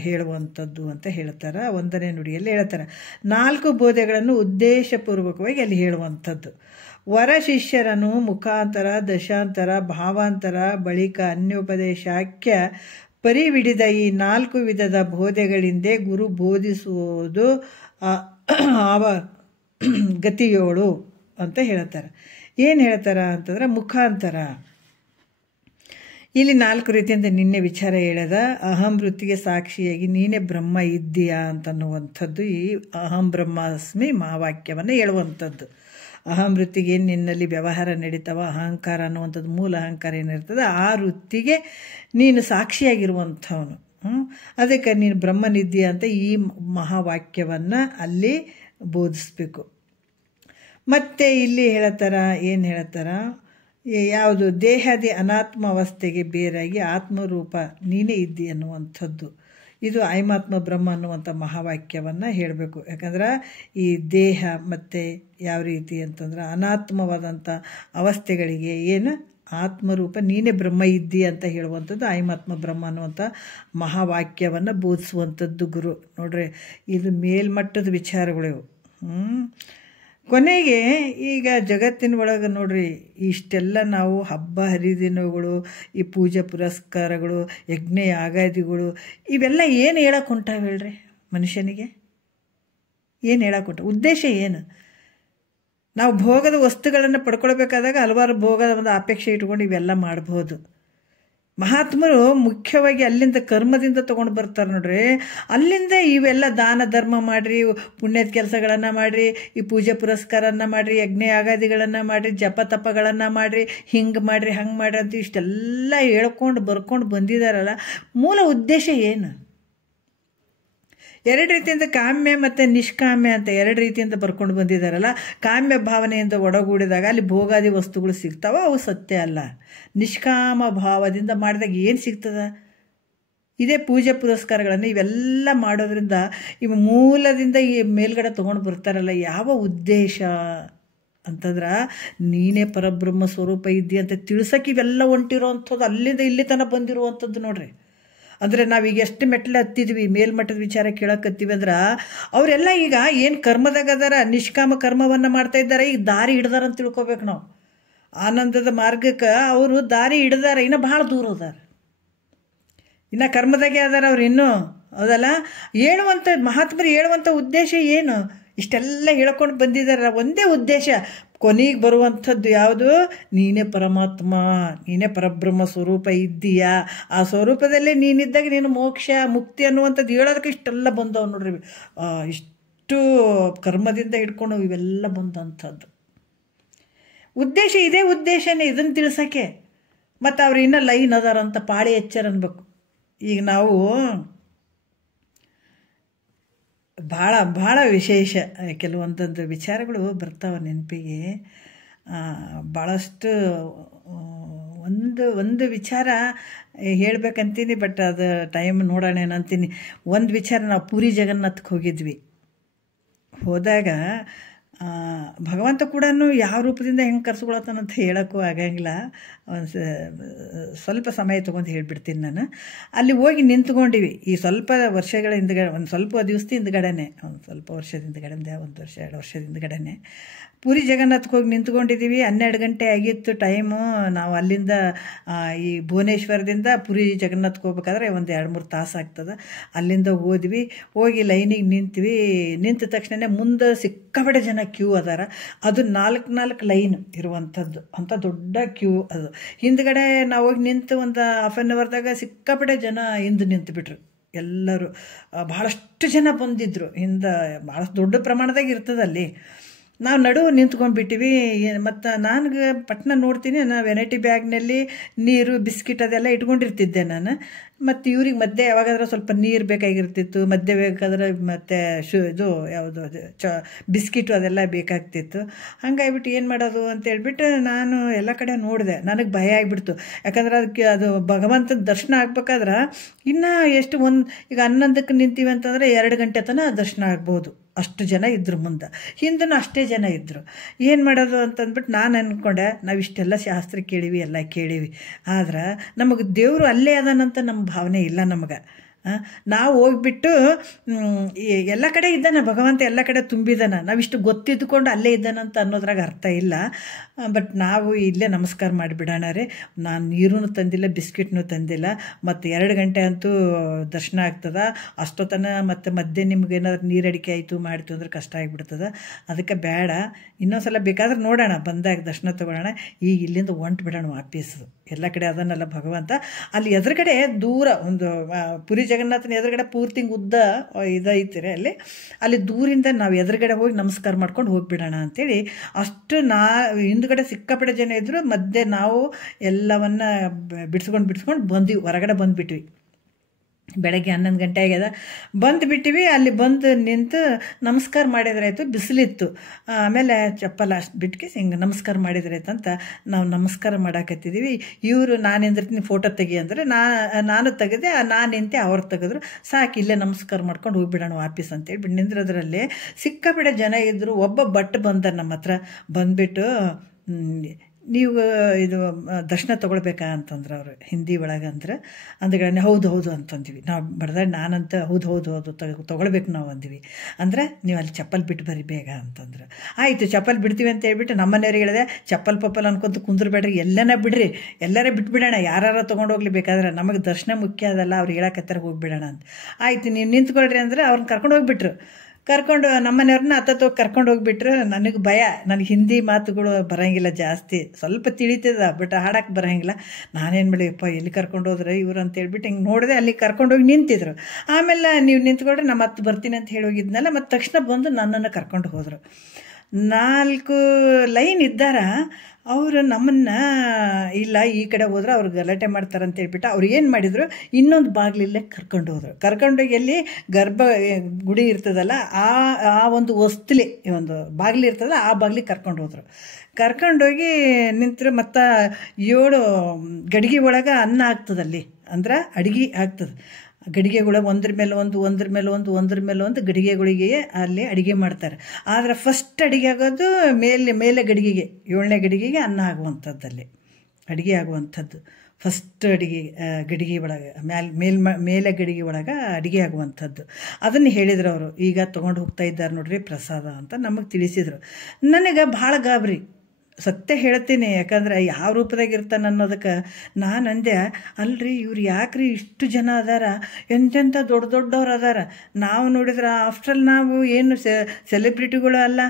ಹೇಳುವಂಥದ್ದು ಅಂತ ಹೇಳ್ತಾರೆ. 1ನೇ ನುಡಿಯಲ್ಲಿ ಹೇಳ್ತಾರೆ 4 ಬೋಧೆಗಳನ್ನು ಉದ್ದೇಶಪೂರ್ವಕವಾಗಿ ಅಲ್ಲಿ ಹೇಳುವಂಥದ್ದು. ವರ ಶಿಷ್ಯರನ್ನು ಮುಖಾಂತರ, ದಶಾಂತರ, ಭಾವಾಂತರ, ಬಳಿಕ ಅನ್ಯೋಪದೇಶಾಖ್ಯ ಪರಿವಿಡಿದ ಈ 4 ವಿಧದ ಬೋಧೆಗಳಿಂದ ಗುರು ಬೋಧಿಸುವುದು ಆವ ಗತಿಯೋಳು ಅಂತ ಹೇಳ್ತಾರೆ. ಏನು ಹೇಳ್ತಾರ ಅಂತಂದ್ರೆ ಮುಖಾಂತರ ಇಲ್ಲಿ 4 ರೀತಿಯಿಂದ ನಿನ್ನೆ ವಿಚಾರ ಹೇಳದ. ಅಹಂ ವೃತ್ತಿಗೆ ಸಾಕ್ಷಿಯಾಗಿ ನೀನೇ ಬ್ರಹ್ಮ ಇದ್ದೀಯಾ ಅಂತನ್ನುವಂಥದ್ದು ಈ ಅಹಂ ಬ್ರಹ್ಮಾಸ್ಮಿ ಮಹಾವಾಕ್ಯವನ್ನು ಹೇಳುವಂಥದ್ದು. ಅಹಂ ವೃತ್ತಿಗೆ ಏನು ನಿನ್ನಲ್ಲಿ ವ್ಯವಹಾರ ನಡೀತಾವ, ಅಹಂಕಾರ ಅನ್ನುವಂಥದ್ದು ಮೂಲ ಅಹಂಕಾರ ಏನಿರ್ತದೆ ಆ ವೃತ್ತಿಗೆ ನೀನು ಸಾಕ್ಷಿಯಾಗಿರುವಂಥವನು. ಅದಕ್ಕೆ ನೀನು ಬ್ರಹ್ಮನಿದ್ದೀಯ ಅಂತ ಈ ಮಹಾವಾಕ್ಯವನ್ನು ಅಲ್ಲಿ ಬೋಧಿಸ್ಬೇಕು. ಮತ್ತು ಇಲ್ಲಿ ಹೇಳ್ತಾರ, ಏನು ಹೇಳ್ತಾರ, ಯಾವುದು ದೇಹದಿ ಅನಾತ್ಮ ಅವಸ್ಥೆಗೆ ಬೇರಾಗಿ ಆತ್ಮರೂಪ ನೀನೇ ಇದ್ದಿ ಅನ್ನುವಂಥದ್ದು. ಇದು ಐಮಾತ್ಮ ಬ್ರಹ್ಮ ಅನ್ನುವಂಥ ಮಹಾವಾಕ್ಯವನ್ನು ಹೇಳಬೇಕು. ಯಾಕಂದ್ರೆ ಈ ದೇಹ ಮತ್ತು ಯಾವ ರೀತಿ ಅಂತಂದ್ರೆ ಅನಾತ್ಮವಾದಂಥ ಅವಸ್ಥೆಗಳಿಗೆ ಏನು ಆತ್ಮರೂಪ ನೀನೇ ಬ್ರಹ್ಮ ಇದ್ದಿ ಅಂತ ಹೇಳುವಂಥದ್ದು ಐಮಾತ್ಮ ಬ್ರಹ್ಮ ಅನ್ನುವಂಥ ಮಹಾವಾಕ್ಯವನ್ನು ಬೋಧಿಸುವಂಥದ್ದು ಗುರು. ನೋಡ್ರಿ, ಇದು ಮೇಲ್ಮಟ್ಟದ ವಿಚಾರಗಳು ಇವು. ಕೊನೆಗೆ ಈಗ ಜಗತ್ತಿನ ಒಳಗೆ ನೋಡ್ರಿ ಇಷ್ಟೆಲ್ಲ ನಾವು ಹಬ್ಬ ಹರಿದಿನಗಳು, ಈ ಪೂಜೆ ಪುರಸ್ಕಾರಗಳು, ಯಜ್ಞ ಯಾಗಾದಿಗಳು ಇವೆಲ್ಲ ಏನು ಹೇಳಕ್ಕೆ ಹೊಂಟಾವ ಹೇಳ್ರಿ ಮನುಷ್ಯನಿಗೆ? ಏನು ಹೇಳಕ್ಕೆ ಹೊಂಟ ಉದ್ದೇಶ ಏನು? ನಾವು ಭೋಗದ ವಸ್ತುಗಳನ್ನು ಪಡ್ಕೊಳ್ಬೇಕಾದಾಗ ಹಲವಾರು ಭೋಗದ ಒಂದು ಅಪೇಕ್ಷೆ ಇಟ್ಕೊಂಡು ಇವೆಲ್ಲ ಮಾಡ್ಬೋದು. ಮಹಾತ್ಮರು ಮುಖ್ಯವಾಗಿ ಅಲ್ಲಿಂದ ಕರ್ಮದಿಂದ ತೊಗೊಂಡು ಬರ್ತಾರೆ ನೋಡ್ರಿ. ಅಲ್ಲಿಂದ ಇವೆಲ್ಲ ದಾನ ಧರ್ಮ ಮಾಡಿರಿ, ಪುಣ್ಯದ ಕೆಲಸಗಳನ್ನು ಮಾಡಿರಿ, ಈ ಪೂಜೆ ಪುರಸ್ಕಾರನ ಮಾಡಿರಿ, ಯಜ್ಞ ಯಾಗಾದಿಗಳನ್ನು ಮಾಡಿರಿ, ಜಪ ತಪಗಳನ್ನು ಮಾಡಿರಿ, ಹಿಂಗೆ ಮಾಡಿರಿ ಹಂಗೆ ಮಾಡಿರಿ ಅಂತ ಇಷ್ಟೆಲ್ಲ ಹೇಳ್ಕೊಂಡು ಬರ್ಕೊಂಡು ಬಂದಿದ್ದಾರಲ್ಲ, ಮೂಲ ಉದ್ದೇಶ ಏನು? 2 ರೀತಿಯಿಂದ ಕಾಮ್ಯ ಮತ್ತು ನಿಷ್ಕಾಮ್ಯ ಅಂತ 2 ರೀತಿಯಿಂದ ಬರ್ಕೊಂಡು ಬಂದಿದ್ದಾರಲ್ಲ. ಕಾಮ್ಯ ಭಾವನೆಯಿಂದ ಒಡಗೂಡಿದಾಗ ಅಲ್ಲಿ ಭೋಗಾದಿ ವಸ್ತುಗಳು ಸಿಗ್ತಾವ, ಅವು ಸತ್ಯ ಅಲ್ಲ. ನಿಷ್ಕಾಮ ಭಾವದಿಂದ ಮಾಡಿದಾಗ ಏನು ಸಿಗ್ತದೆ? ಇದೇ ಪೂಜೆ ಪುರಸ್ಕಾರಗಳನ್ನು ಇವೆಲ್ಲ ಮಾಡೋದ್ರಿಂದ ಇವು ಮೂಲದಿಂದ ಈ ಮೇಲ್ಗಡೆ ತೊಗೊಂಡು ಬರ್ತಾರಲ್ಲ, ಯಾವ ಉದ್ದೇಶ ಅಂತಂದ್ರೆ ನೀನೇ ಪರಬ್ರಹ್ಮ ಸ್ವರೂಪ ಇದ್ದಿ ಅಂತ ತಿಳ್ಸಕ್ಕೆ ಇವೆಲ್ಲ ಹೊಂಟಿರೋವಂಥದ್ದು, ಅಲ್ಲಿಂದ ಇಲ್ಲಿ ತನಕ ಬಂದಿರುವಂಥದ್ದು ನೋಡ್ರಿ. ಅಂದರೆ ನಾವೀಗ ಎಷ್ಟು ಮೆಟ್ಲು ಹತ್ತಿದ್ವಿ, ಮೇಲ್ಮಟ್ಟದ ವಿಚಾರ ಕೇಳಕತ್ತೀವಿ ಅಂದ್ರೆ ಅವರೆಲ್ಲ ಈಗ ಏನು ಕರ್ಮದಾಗ ಅದಾರ, ನಿಷ್ಕಾಮ ಕರ್ಮವನ್ನು ಮಾಡ್ತಾ ಇದ್ದಾರೆ, ಈಗ ದಾರಿ ಹಿಡ್ದಾರ ಅಂತ ತಿಳ್ಕೊಬೇಕು ನಾವು. ಆನಂದದ ಮಾರ್ಗಕ್ಕೆ ಅವರು ದಾರಿ ಹಿಡ್ದಾರ, ಇನ್ನೂ ಭಾಳ ದೂರ ಅದಾರ, ಇನ್ನು ಕರ್ಮದಾಗೆ ಅದಾರ ಅವ್ರು ಇನ್ನೂ. ಹೌದಲ್ಲ? ಹೇಳುವಂಥ ಮಹಾತ್ಮರು ಹೇಳುವಂಥ ಉದ್ದೇಶ ಏನು? ಇಷ್ಟೆಲ್ಲ ಹೇಳ್ಕೊಂಡು ಬಂದಿದ್ದಾರೆ, ಒಂದೇ ಉದ್ದೇಶ, ಕೊನೆಗೆ ಬರುವಂಥದ್ದು ಯಾವುದು? ನೀನೇ ಪರಮಾತ್ಮ, ನೀನೇ ಪರಬ್ರಹ್ಮ ಸ್ವರೂಪ ಇದ್ದೀಯಾ, ಆ ಸ್ವರೂಪದಲ್ಲೇ ನೀನಿದ್ದಾಗ ನೀನು ಮೋಕ್ಷ ಮುಕ್ತಿ ಅನ್ನುವಂಥದ್ದು ಹೇಳೋದಕ್ಕೆ ಇಷ್ಟೆಲ್ಲ ಬಂದವು ನೋಡ್ರಿ. ಅಷ್ಟು ಕರ್ಮದಿಂದ ಹಿಡ್ಕೊಂಡು ಇವೆಲ್ಲ ಬಂದಂಥದ್ದು ಉದ್ದೇಶ. ಇದೇ ಉದ್ದೇಶನೇ, ಇದನ್ನು ತಿಳಿಸೋಕ್ಕೆ. ಮತ್ತು ಅವ್ರು ಇನ್ನೂ ಲೈನ್ ಅದಾರಂತ ಪಾಳಿ ಎಚ್ಚರ ಅನ್ಬೇಕು. ಈಗ ನಾವು ಭಾಳ ವಿಶೇಷ ಕೆಲವೊಂದೊಂದು ವಿಚಾರಗಳು ಬರ್ತಾವೆ ನೆನಪಿಗೆ. ಭಾಳಷ್ಟು ಒಂದು ವಿಚಾರ ಹೇಳ್ಬೇಕಂತೀನಿ, ಬಟ್ ಅದು ಟೈಮ್ ನೋಡೋಣ ಅಂತೀನಿ. ಒಂದು ವಿಚಾರ, ನಾವು ಪುರಿ ಜಗನ್ನಾಥಕ್ಕೆ ಹೋದಾಗ ಭಗವಂತ ಕೂಡ ಯಾವ ರೂಪದಿಂದ ಹೆಂಗೆ ಕರ್ಸ್ಕೊಳತ್ತಾನಂತ ಹೇಳೋಕ್ಕೂ ಆಗಂಗಿಲ್ಲ. ಸ್ವಲ್ಪ ಸಮಯ ತೊಗೊಂಡು ಹೇಳಿಬಿಡ್ತೀನಿ ನಾನು. ಅಲ್ಲಿ ಹೋಗಿ ನಿಂತ್ಕೊಂಡಿವಿ. ಈ ಸ್ವಲ್ಪ ವರ್ಷಗಳ ಹಿಂದ್ಗಡೆ, ಒಂದು ಸ್ವಲ್ಪ ದಿವಸದ ಹಿಂದ್ಗಡೆನೆ, ಒಂದು ಸ್ವಲ್ಪ ವರ್ಷದ ಹಿಂದ್ಗಡೆ, 1 ವರ್ಷ 2 ವರ್ಷದ ಹಿಂದ್ಗಡೆನೆ ಪುರಿ ಜಗನ್ನಾಥಕ್ಕೆ ಹೋಗಿ ನಿಂತ್ಕೊಂಡಿದ್ದೀವಿ. 12 ಗಂಟೆ ಆಗಿತ್ತು ಟೈಮು. ನಾವು ಅಲ್ಲಿಂದ ಈ ಭುವನೇಶ್ವರದಿಂದ ಪುರಿ ಜಗನ್ನಾಥಕ್ಕೆ ಹೋಗ್ಬೇಕಾದ್ರೆ ಒಂದು 2-3 ತಾಸು ಆಗ್ತದೆ. ಅಲ್ಲಿಂದ ಹೋಗಿ ಲೈನಿಗೆ ನಿಂತ ತಕ್ಷಣ ಮುಂದೆ ಸಿಕ್ಕಾಪಟ್ಟೆ ಜನ ಕ್ಯೂ ಅದಾರ. ಅದು 4 ಲೈನ್ ಇರುವಂಥದ್ದು, ಅಂಥ ದೊಡ್ಡ ಕ್ಯೂ ಅದು. ಹಿಂದ್ಗಡೆ ನಾವು ಹೋಗಿ ನಿಂತು ಒಂದು ಹಾಫ್ ಆನ್ ಅವರ್ದಾಗ ಸಿಕ್ಕಾಪಟ್ಟೆ ಜನ ಹಿಂದೆ ನಿಂತುಬಿಟ್ರು ಎಲ್ಲರೂ. ಭಾಳಷ್ಟು ಜನ ಬಂದಿದ್ದರು. ಭಾಳಷ್ಟು ದೊಡ್ಡ ಪ್ರಮಾಣದಾಗ ಇರ್ತದಲ್ಲಿ. ನಾವು ನಡುವೆ ನಿಂತ್ಕೊಂಡ್ಬಿಟ್ಟಿವಿ. ಮತ್ತು ನನಗೆ ಪಟ್ನ ನೋಡ್ತೀನಿ, ನಾನು ವೆನೈಟಿ ಬ್ಯಾಗ್ನಲ್ಲಿ ನೀರು ಬಿಸ್ಕಿಟ್ ಅದೆಲ್ಲ ಇಟ್ಕೊಂಡಿರ್ತಿದ್ದೆ ನಾನು. ಮತ್ತು ಇವ್ರಿಗೆ ಮಧ್ಯೆ ಯಾವಾಗಾದ್ರೂ ಸ್ವಲ್ಪ ನೀರು ಬೇಕಾಗಿರ್ತಿತ್ತು, ಮಧ್ಯೆ ಬೇಕಾದ್ರೆ ಮತ್ತು ಇದು ಯಾವುದು ಬಿಸ್ಕಿಟು ಅದೆಲ್ಲ ಬೇಕಾಗ್ತಿತ್ತು. ಹಂಗಾಗಿಬಿಟ್ಟು ಏನು ಮಾಡೋದು ಅಂತೇಳ್ಬಿಟ್ಟು ನಾನು ಎಲ್ಲ ಕಡೆ ನೋಡಿದೆ. ನನಗೆ ಭಯ ಆಗಿಬಿಡ್ತು. ಯಾಕಂದ್ರೆ ಅದು ಭಗವಂತನ ದರ್ಶನ ಆಗ್ಬೇಕಾದ್ರೆ ಇನ್ನೂ ಎಷ್ಟು ಈಗ 11ಕ್ಕೆ ನಿಂತೀವಿ ಅಂತಂದರೆ 2 ಗಂಟೆ ತನಕ ದರ್ಶನ ಆಗ್ಬೋದು. ಅಷ್ಟು ಜನ ಇದ್ದರು. ಮುಂದೆ ಹಿಂದೂ ಅಷ್ಟೇ ಜನ ಇದ್ದರು. ಏನು ಮಾಡೋದು ಅಂತಂದ್ಬಿಟ್ಟು ನಾನು ಅಂದ್ಕೊಂಡೆ, ನಾವು ಇಷ್ಟೆಲ್ಲ ಶಾಸ್ತ್ರ ಕೇಳೀವಿ, ಎಲ್ಲ ಕೇಳೀವಿ, ಆದ್ರೆ ನಮಗೆ ದೇವರು ಅಲ್ಲೇ ಅದಾನಂತ ನಮ್ಮ ಭಾವನೆ ಇಲ್ಲ ನಮಗೆ. ನಾವು ಹೋಗ್ಬಿಟ್ಟು ಎಲ್ಲ ಕಡೆ ಇದ್ದಾನೆ ಭಗವಂತ, ಎಲ್ಲ ಕಡೆ ತುಂಬಿದಾನ, ನಾವಿಷ್ಟು ಗೊತ್ತಿದ್ದುಕೊಂಡು ಅಲ್ಲೇ ಇದ್ದಾನಂತ ಅನ್ನೋದ್ರಾಗ ಅರ್ಥ ಇಲ್ಲ. ಬಟ್ ನಾವು ಇಲ್ಲೇ ನಮಸ್ಕಾರ ಮಾಡಿಬಿಡೋಣ ರೀ. ನಾನು ನೀರೂ ತಂದಿಲ್ಲ, ಬಿಸ್ಕಿಟ್ನೂ ತಂದಿಲ್ಲ, ಮತ್ತು 2 ಗಂಟೆ ಅಂತೂ ದರ್ಶನ ಆಗ್ತದೆ. ಅಷ್ಟೊತ್ತನ ಮತ್ತು ಮಧ್ಯೆ ನಿಮ್ಗೇನಾದ್ರು ನೀರು ಅಡಿಕೆ ಆಯಿತು ಮಾಡಿತು ಅಂದ್ರೆ ಕಷ್ಟ ಆಗಿಬಿಡ್ತದೆ. ಅದಕ್ಕೆ ಬೇಡ, ಇನ್ನೊಂದ್ಸಲ ಬೇಕಾದ್ರೆ ನೋಡೋಣ, ಬಂದಾಗ ದರ್ಶನ ತೊಗೊಳ್ಳೋಣ. ಈಗ ಇಲ್ಲಿಂದ ಹೊಂಟು ಬಿಡೋಣ ವಾಪೀಸು. ಎಲ್ಲ ಕಡೆ ಅದನ್ನೆಲ್ಲ ಭಗವಂತ. ಅಲ್ಲಿ ಎದುರುಗಡೆ ದೂರ ಒಂದು ಪುರಿ ಜಗನ್ನಾಥನ ಎದುರುಗಡೆ ಪೂರ್ತಿ ಉದ್ದ ಇದೈತಿರಿ. ಅಲ್ಲಿ ದೂರಿಂದ ನಾವು ಎದುರುಗಡೆ ಹೋಗಿ ನಮಸ್ಕಾರ ಮಾಡ್ಕೊಂಡು ಹೋಗಿಬಿಡೋಣ ಅಂಥೇಳಿ ಅಷ್ಟು ಹಿಂದ್ಗಡೆ ಸಿಕ್ಕಾಪಟ್ಟೆ ಜನ ಇದ್ದರು. ಮಧ್ಯೆ ನಾವು ಎಲ್ಲವನ್ನ ಬಿಡಿಸ್ಕೊಂಡು ಬಂದ್ವಿ, ಹೊರಗಡೆ ಬಂದುಬಿಟ್ವಿ. ಬೆಳಗ್ಗೆ 11 ಗಂಟೆ ಆಗ್ಯದ, ಬಂದುಬಿಟ್ಟಿವಿ. ಅಲ್ಲಿ ಬಂದು ನಿಂತು ನಮಸ್ಕಾರ ಮಾಡಿದ್ರಾಯ್ತು, ಬಿಸಿಲಿತ್ತು. ಆಮೇಲೆ ಚಪ್ಪಲ ಅಷ್ಟು ಬಿಟ್ಕೆ ಹಿಂಗೆ ನಮಸ್ಕಾರ ಮಾಡಿದ್ರಾಯ್ತು ಅಂತ ನಾವು ನಮಸ್ಕಾರ ಮಾಡಾಕತ್ತಿದ್ದೀವಿ. ಇವರು ನಾನು ನಿಂದಿರ್ತೀನಿ ಫೋಟೋ ತೆಗಿ ಅಂದರೆ ನಾನು ತೆಗೆದೆ, ನಾನು ನಿಂತೆ, ಅವ್ರು ತೆಗೆದ್ರು. ಸಾಕು, ಇಲ್ಲೇ ನಮಸ್ಕಾರ ಮಾಡ್ಕೊಂಡು ಹೋಗ್ಬಿಡೋಣ ವಾಪೀಸ್ ಅಂತೇಳಿ ನಿಂದ್ರದ್ರಲ್ಲಿ ಸಿಕ್ಕಾಪಟ್ಟೆ ಜನ ಇದ್ದರು. ಒಬ್ಬ ಭಟ್ ಬಂದ ನಮ್ಮ ಹತ್ರ, ಬಂದುಬಿಟ್ಟು ನೀವು ಇದು ದರ್ಶನ ತೊಗೊಳ್ಬೇಕಾ ಅಂತಂದ್ರೆ ಅವರು ಹಿಂದಿ ಒಳಗೆ ಅಂದ್ಗಡೆ ಹೌದು ಅಂತಂದ್ವಿ ನಾವು. ಬಡ್ದಾಗ ನಾನಂತ ಹೌದು ತೊಗೊಳ್ಬೇಕು ನಾವು ಅಂದ್ವಿ. ಅಂದರೆ ನೀವು ಅಲ್ಲಿ ಚಪ್ಪಲ್ ಬಿಟ್ಟು ಬರ್ರಿ ಬೇಗ ಅಂತಂದ್ರೆ ಆಯಿತು, ಚಪ್ಪಲ್ ಬಿಡ್ತೀವಿ ಅಂತ ಹೇಳ್ಬಿಟ್ಟು ನಮ್ಮನೆಯವ್ರಿಗೆ ಹೇಳಿದೆ, ಚಪ್ಪಲ್ ಅನ್ಕೊಂತ ಕುಂದ್ರಬೇಡ್ರಿ, ಎಲ್ಲನ ಬಿಡ್ರಿ, ಎಲ್ಲರ ಬಿಟ್ಬಿಡೋಣ, ಯಾರು ತೊಗೊಂಡೋಗ್ಲಿ ಬೇಕಾದ್ರೆ, ನಮಗೆ ದರ್ಶನ ಮುಖ್ಯ ಅದಲ್ಲ, ಅವ್ರು ಹೇಳಕತ್ತರ ಹೋಗ್ಬಿಡೋಣ ಅಂತ. ಆಯಿತು, ನೀವು ನಿಂತ್ಕೊಳ್ರಿ ಅಂದರೆ ಅವ್ರನ್ನ ಕರ್ಕೊಂಡು ಹೋಗ್ಬಿಟ್ರು. ಕರ್ಕೊಂಡು ನಮ್ಮನೆಯವ್ರನ್ನ ಕರ್ಕೊಂಡು ಹೋಗ್ಬಿಟ್ರು. ನನಗೆ ಭಯ, ನನಗೆ ಹಿಂದಿ ಮಾತುಗಳು ಬರೋಂಗಿಲ್ಲ ಜಾಸ್ತಿ, ಸ್ವಲ್ಪ ತಿಳಿತದ, ಬಟ್ ಹಾಡಕ್ಕೆ ಬರೋಂಗಿಲ್ಲ. ನಾನೇನು ಮಾಡಿಯಪ್ಪ ಎಲ್ಲಿ ಕರ್ಕೊಂಡು ಹೋದ್ರೆ ಇವರು ಅಂತ ಹೇಳ್ಬಿಟ್ಟು ಹಿಂಗೆ ನೋಡಿದೆ. ಅಲ್ಲಿ ಕರ್ಕೊಂಡೋಗಿ ನಿಂತಿದ್ರು. ಆಮೇಲೆ ನೀವು ನಿಂತ್ಕೊಂಡ್ರೆ ನಾನು ಮತ್ತೆ ಬರ್ತೀನಿ ಅಂತ ಹೇಳಿ ಹೋಗಿದ್ನಲ್ಲ, ಮತ್ತು ತಕ್ಷಣ ಬಂದು ನನ್ನನ್ನು ಕರ್ಕೊಂಡು ಹೋದರು. 4 ಲೈನ್ ಇದ್ದಾರ. ಅವರು ನಮ್ಮನ್ನು ಇಲ್ಲ ಈ ಕಡೆ ಹೋದ್ರೆ ಅವ್ರು ಗಲಾಟೆ ಮಾಡ್ತಾರಂತ ಹೇಳ್ಬಿಟ್ಟು ಅವ್ರು ಏನು ಮಾಡಿದರು, ಇನ್ನೊಂದು ಬಾಗಿಲಲ್ಲೇ ಕರ್ಕೊಂಡೋಗಿ ಎಲ್ಲಿ ಗುಡಿ ಇರ್ತದಲ್ಲ ಆ ಒಂದು ವಸ್ತುಲಿ ಒಂದು ಬಾಗಿಲು ಇರ್ತದಲ್ಲ ಆ ಬಾಗಿಲಿಗೆ ಕರ್ಕೊಂಡೋಗಿ ನಿಂತರೆ. ಮತ್ತು 7 ಗಡಿಗೆ ಒಳಗೆ ಅನ್ನ ಆಗ್ತದಲ್ಲಿ, ಅಂದ್ರೆ ಅಡುಗೆ ಆಗ್ತದೆ. ಗಡಿಗೆಗಳು ಒಂದ್ರ ಮೇಲೆ ಒಂದು ಗಡಿಗೆಗಳಿಗೆ ಅಲ್ಲಿ ಅಡುಗೆ ಮಾಡ್ತಾರೆ. ಆದರೆ ಫಸ್ಟ್ ಅಡುಗೆ ಆಗೋದು ಮೇಲೆ ಗಡಿಗೆಗೆ, 7ನೇ ಗಡಿಗೆಗೆ ಅನ್ನ ಆಗುವಂಥದ್ದಲ್ಲಿ ಅಡುಗೆ ಆಗುವಂಥದ್ದು. ಫಸ್ಟ್ ಗಡಿಗೆ ಒಳಗೆ ಮೇಲೆ ಗಡಿಗೆ ಒಳಗೆ ಅಡುಗೆ ಆಗುವಂಥದ್ದು. ಅದನ್ನು ಹೇಳಿದ್ರು ಅವರು. ಈಗ ತೊಗೊಂಡು ಹೋಗ್ತಾ ಇದ್ದಾರೆ ನೋಡ್ರಿ ಪ್ರಸಾದ ಅಂತ ನಮಗೆ ತಿಳಿಸಿದರು. ನನಗೆ ಭಾಳ ಗಾಬರಿ, ಸತ್ಯ ಹೇಳ್ತೀನಿ. ಯಾಕಂದ್ರೆ ಯಾವ ರೂಪದಾಗ ಇರ್ತಾನೆ ಅನ್ನೋದಕ್ಕೆ ನಾನು ಅಂದೆ, ಅಲ್ರಿ ಇವ್ರು ಯಾಕ್ರಿ ಇಷ್ಟು ಜನ ಅದಾರ, ಎಂತೆಂಥ ದೊಡ್ಡವ್ರು ಅದಾರ. ನಾವು ನೋಡಿದ್ರೆ ಆಫ್ಟರ್ ನಾವು ಏನು ಸೆಲೆಬ್ರಿಟಿಗಳು ಅಲ್ಲ,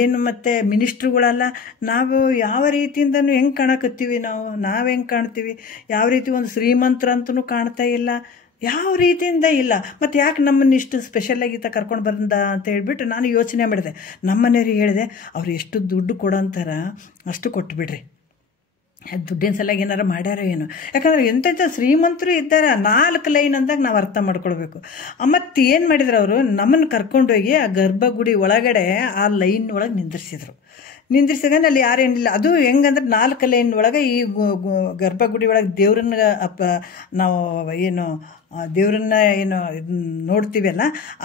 ಏನು ಮತ್ತು ಮಿನಿಸ್ಟ್ರುಗಳಲ್ಲ. ನಾವು ಯಾವ ರೀತಿಯಿಂದನೂ ಹೆಂಗೆ ಕಾಣಕತ್ತೀವಿ, ನಾವು ಹೆಂಗೆ ಕಾಣ್ತೀವಿ, ಯಾವ ರೀತಿ ಒಂದು ಶ್ರೀಮಂತರಂತೂ ಕಾಣ್ತಾ ಇಲ್ಲ. ಯಾವ ರೀತಿಯಿಂದ ಇಲ್ಲ. ಮತ್ತು ಯಾಕೆ ನಮ್ಮನ್ನು ಇಷ್ಟು ಸ್ಪೆಷಲಾಗಿ ಕರ್ಕೊಂಡು ಬಂದ ಅಂತ ಹೇಳ್ಬಿಟ್ಟು ನಾನು ಯೋಚನೆ ಮಾಡಿದೆ. ನಮ್ಮನೆಯವ್ರಿಗೆ ಹೇಳಿದೆ, ಅವ್ರು ಎಷ್ಟು ದುಡ್ಡು ಕೊಡೋಂತಾರ ಅಷ್ಟು ಕೊಟ್ಟುಬಿಡ್ರಿ, ದುಡ್ಡಿನ ಸಲುವಾಗಿ ಏನಾರು ಮಾಡ್ಯಾರ ಏನು. ಯಾಕಂದ್ರೆ ಎಂತೆಂಥ ಶ್ರೀಮಂತರು ಇದ್ದಾರೆ. 4 ಲೈನ್ ಅಂದಾಗ ನಾವು ಅರ್ಥ ಮಾಡ್ಕೊಳ್ಬೇಕು. ಮತ್ತು ಏನು ಮಾಡಿದ್ರು ಅವರು, ನಮ್ಮನ್ನು ಕರ್ಕೊಂಡೋಗಿ ಆ ಗರ್ಭಗುಡಿ ಒಳಗಡೆ ಆ ಲೈನ್ ಒಳಗೆ ನಿಂದಿರ್ಸಿದಾಗ ಅಲ್ಲಿ ಯಾರೇನಿಲ್ಲ. ಅದು ಹೆಂಗಂದ್ರೆ 4 ಲೈನ್ ಒಳಗೆ ಈ ಗರ್ಭಗುಡಿ ಒಳಗೆ ದೇವ್ರನ್ನ ನಾವು ಏನು ದೇವ್ರನ್ನ ಏನು ನೋಡ್ತೀವಲ್ಲ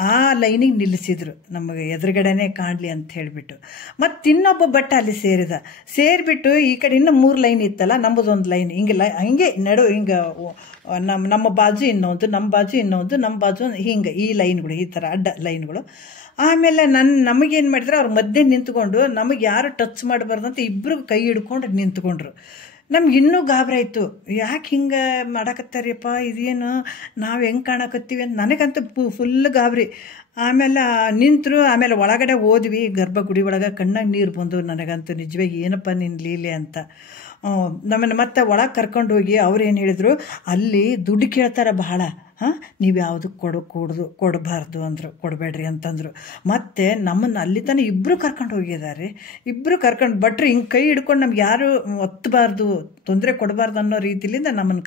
ಆ ಲೈನಿಗೆ ನಿಲ್ಲಿಸಿದ್ರು, ನಮಗೆ ಎದುರುಗಡೆನೇ ಕಾಣಲಿ ಅಂತ ಹೇಳಿಬಿಟ್ಟು. ಮತ್ತು ಇನ್ನೊಬ್ಬ ಭಟ್ಟ ಅಲ್ಲಿ ಸೇರಿಬಿಟ್ಟು ಈ ಕಡೆ ಇನ್ನೂ 3 ಲೈನ್ ಇತ್ತಲ್ಲ, ನಮ್ಮದೊಂದು ಲೈನ್ ಹಿಂಗೆ ನಡು ಹಿಂಗೆ ನಮ್ಮ ಬಾಜು ಇನ್ನೊಂದು, ನಮ್ಮ ಬಾಜು ಇನ್ನೊಂದು, ನಮ್ಮ ಬಾಜು ಹಿಂಗೆ ಈ ಲೈನ್ಗಳು, ಈ ಥರ ಅಡ್ಡ ಲೈನ್ಗಳು. ಆಮೇಲೆ ನಮಗೇನು ಮಾಡಿದ್ರು, ಅವ್ರ ಮಧ್ಯೆ ನಿಂತ್ಕೊಂಡು ನಮಗೆ ಯಾರು ಟಚ್ ಮಾಡಬಾರ್ದು ಅಂತ ಇಬ್ಬರು ಕೈ ಹಿಡ್ಕೊಂಡು ನಿಂತ್ಕೊಂಡ್ರು. ನಮ್ಗೆ ಇನ್ನೂ ಗಾಬರಿ ಆಯಿತು, ಯಾಕೆ ಹಿಂಗೆ ಮಾಡಕತ್ತಾರಿಯಪ್ಪ, ಇದೇನು ನಾವು ಹೆಂಗೆ ಕಾಣಕತ್ತೀವಿ ಅಂತ ನನಗಂತೂ ಫುಲ್ ಗಾಬರಿ. ಆಮೇಲೆ ನಿಂತರು. ಆಮೇಲೆ ಒಳಗಡೆ ಹೋದ್ವಿ, ಗರ್ಭಗುಡಿ ಒಳಗೆ ಕಣ್ಣಾಗ ನೀರು ಬಂದು ನನಗಂತೂ ನಿಜವಾಗಿ ಏನಪ್ಪ ನಿನ್ನ ಲೀಲೆ ಅಂತ. ನಮ್ಮನ್ನು ಮತ್ತೆ ಒಳಗೆ ಕರ್ಕೊಂಡು ಹೋಗಿ ಅವ್ರೇನು ಹೇಳಿದ್ರು, ಅಲ್ಲಿ ದುಡ್ಡು ಕೇಳ್ತಾರೆ ಬಹಳ, ನೀವು ಯಾವುದಕ್ಕೆ ಕೊಡಬಾರ್ದು ಅಂದರು, ಕೊಡಬೇಡ್ರಿ ಅಂತಂದರು. ಮತ್ತು ನಮ್ಮನ್ನು ಅಲ್ಲಿ ತನಕ ಇಬ್ಬರು ಕರ್ಕೊಂಡು ಹೋಗಿದ್ದಾರೆ. ಇಬ್ಬರು ಕರ್ಕೊಂಡು ಭಟ್ರು ಹಿಂಗೆ ಕೈ ಹಿಡ್ಕೊಂಡು ನಮ್ಗೆ ಯಾರು ಒತ್ತಬಾರ್ದು, ತೊಂದರೆ ಕೊಡಬಾರ್ದು ಅನ್ನೋ ರೀತಿಲಿಂದ ನಮ್ಮನ್ನು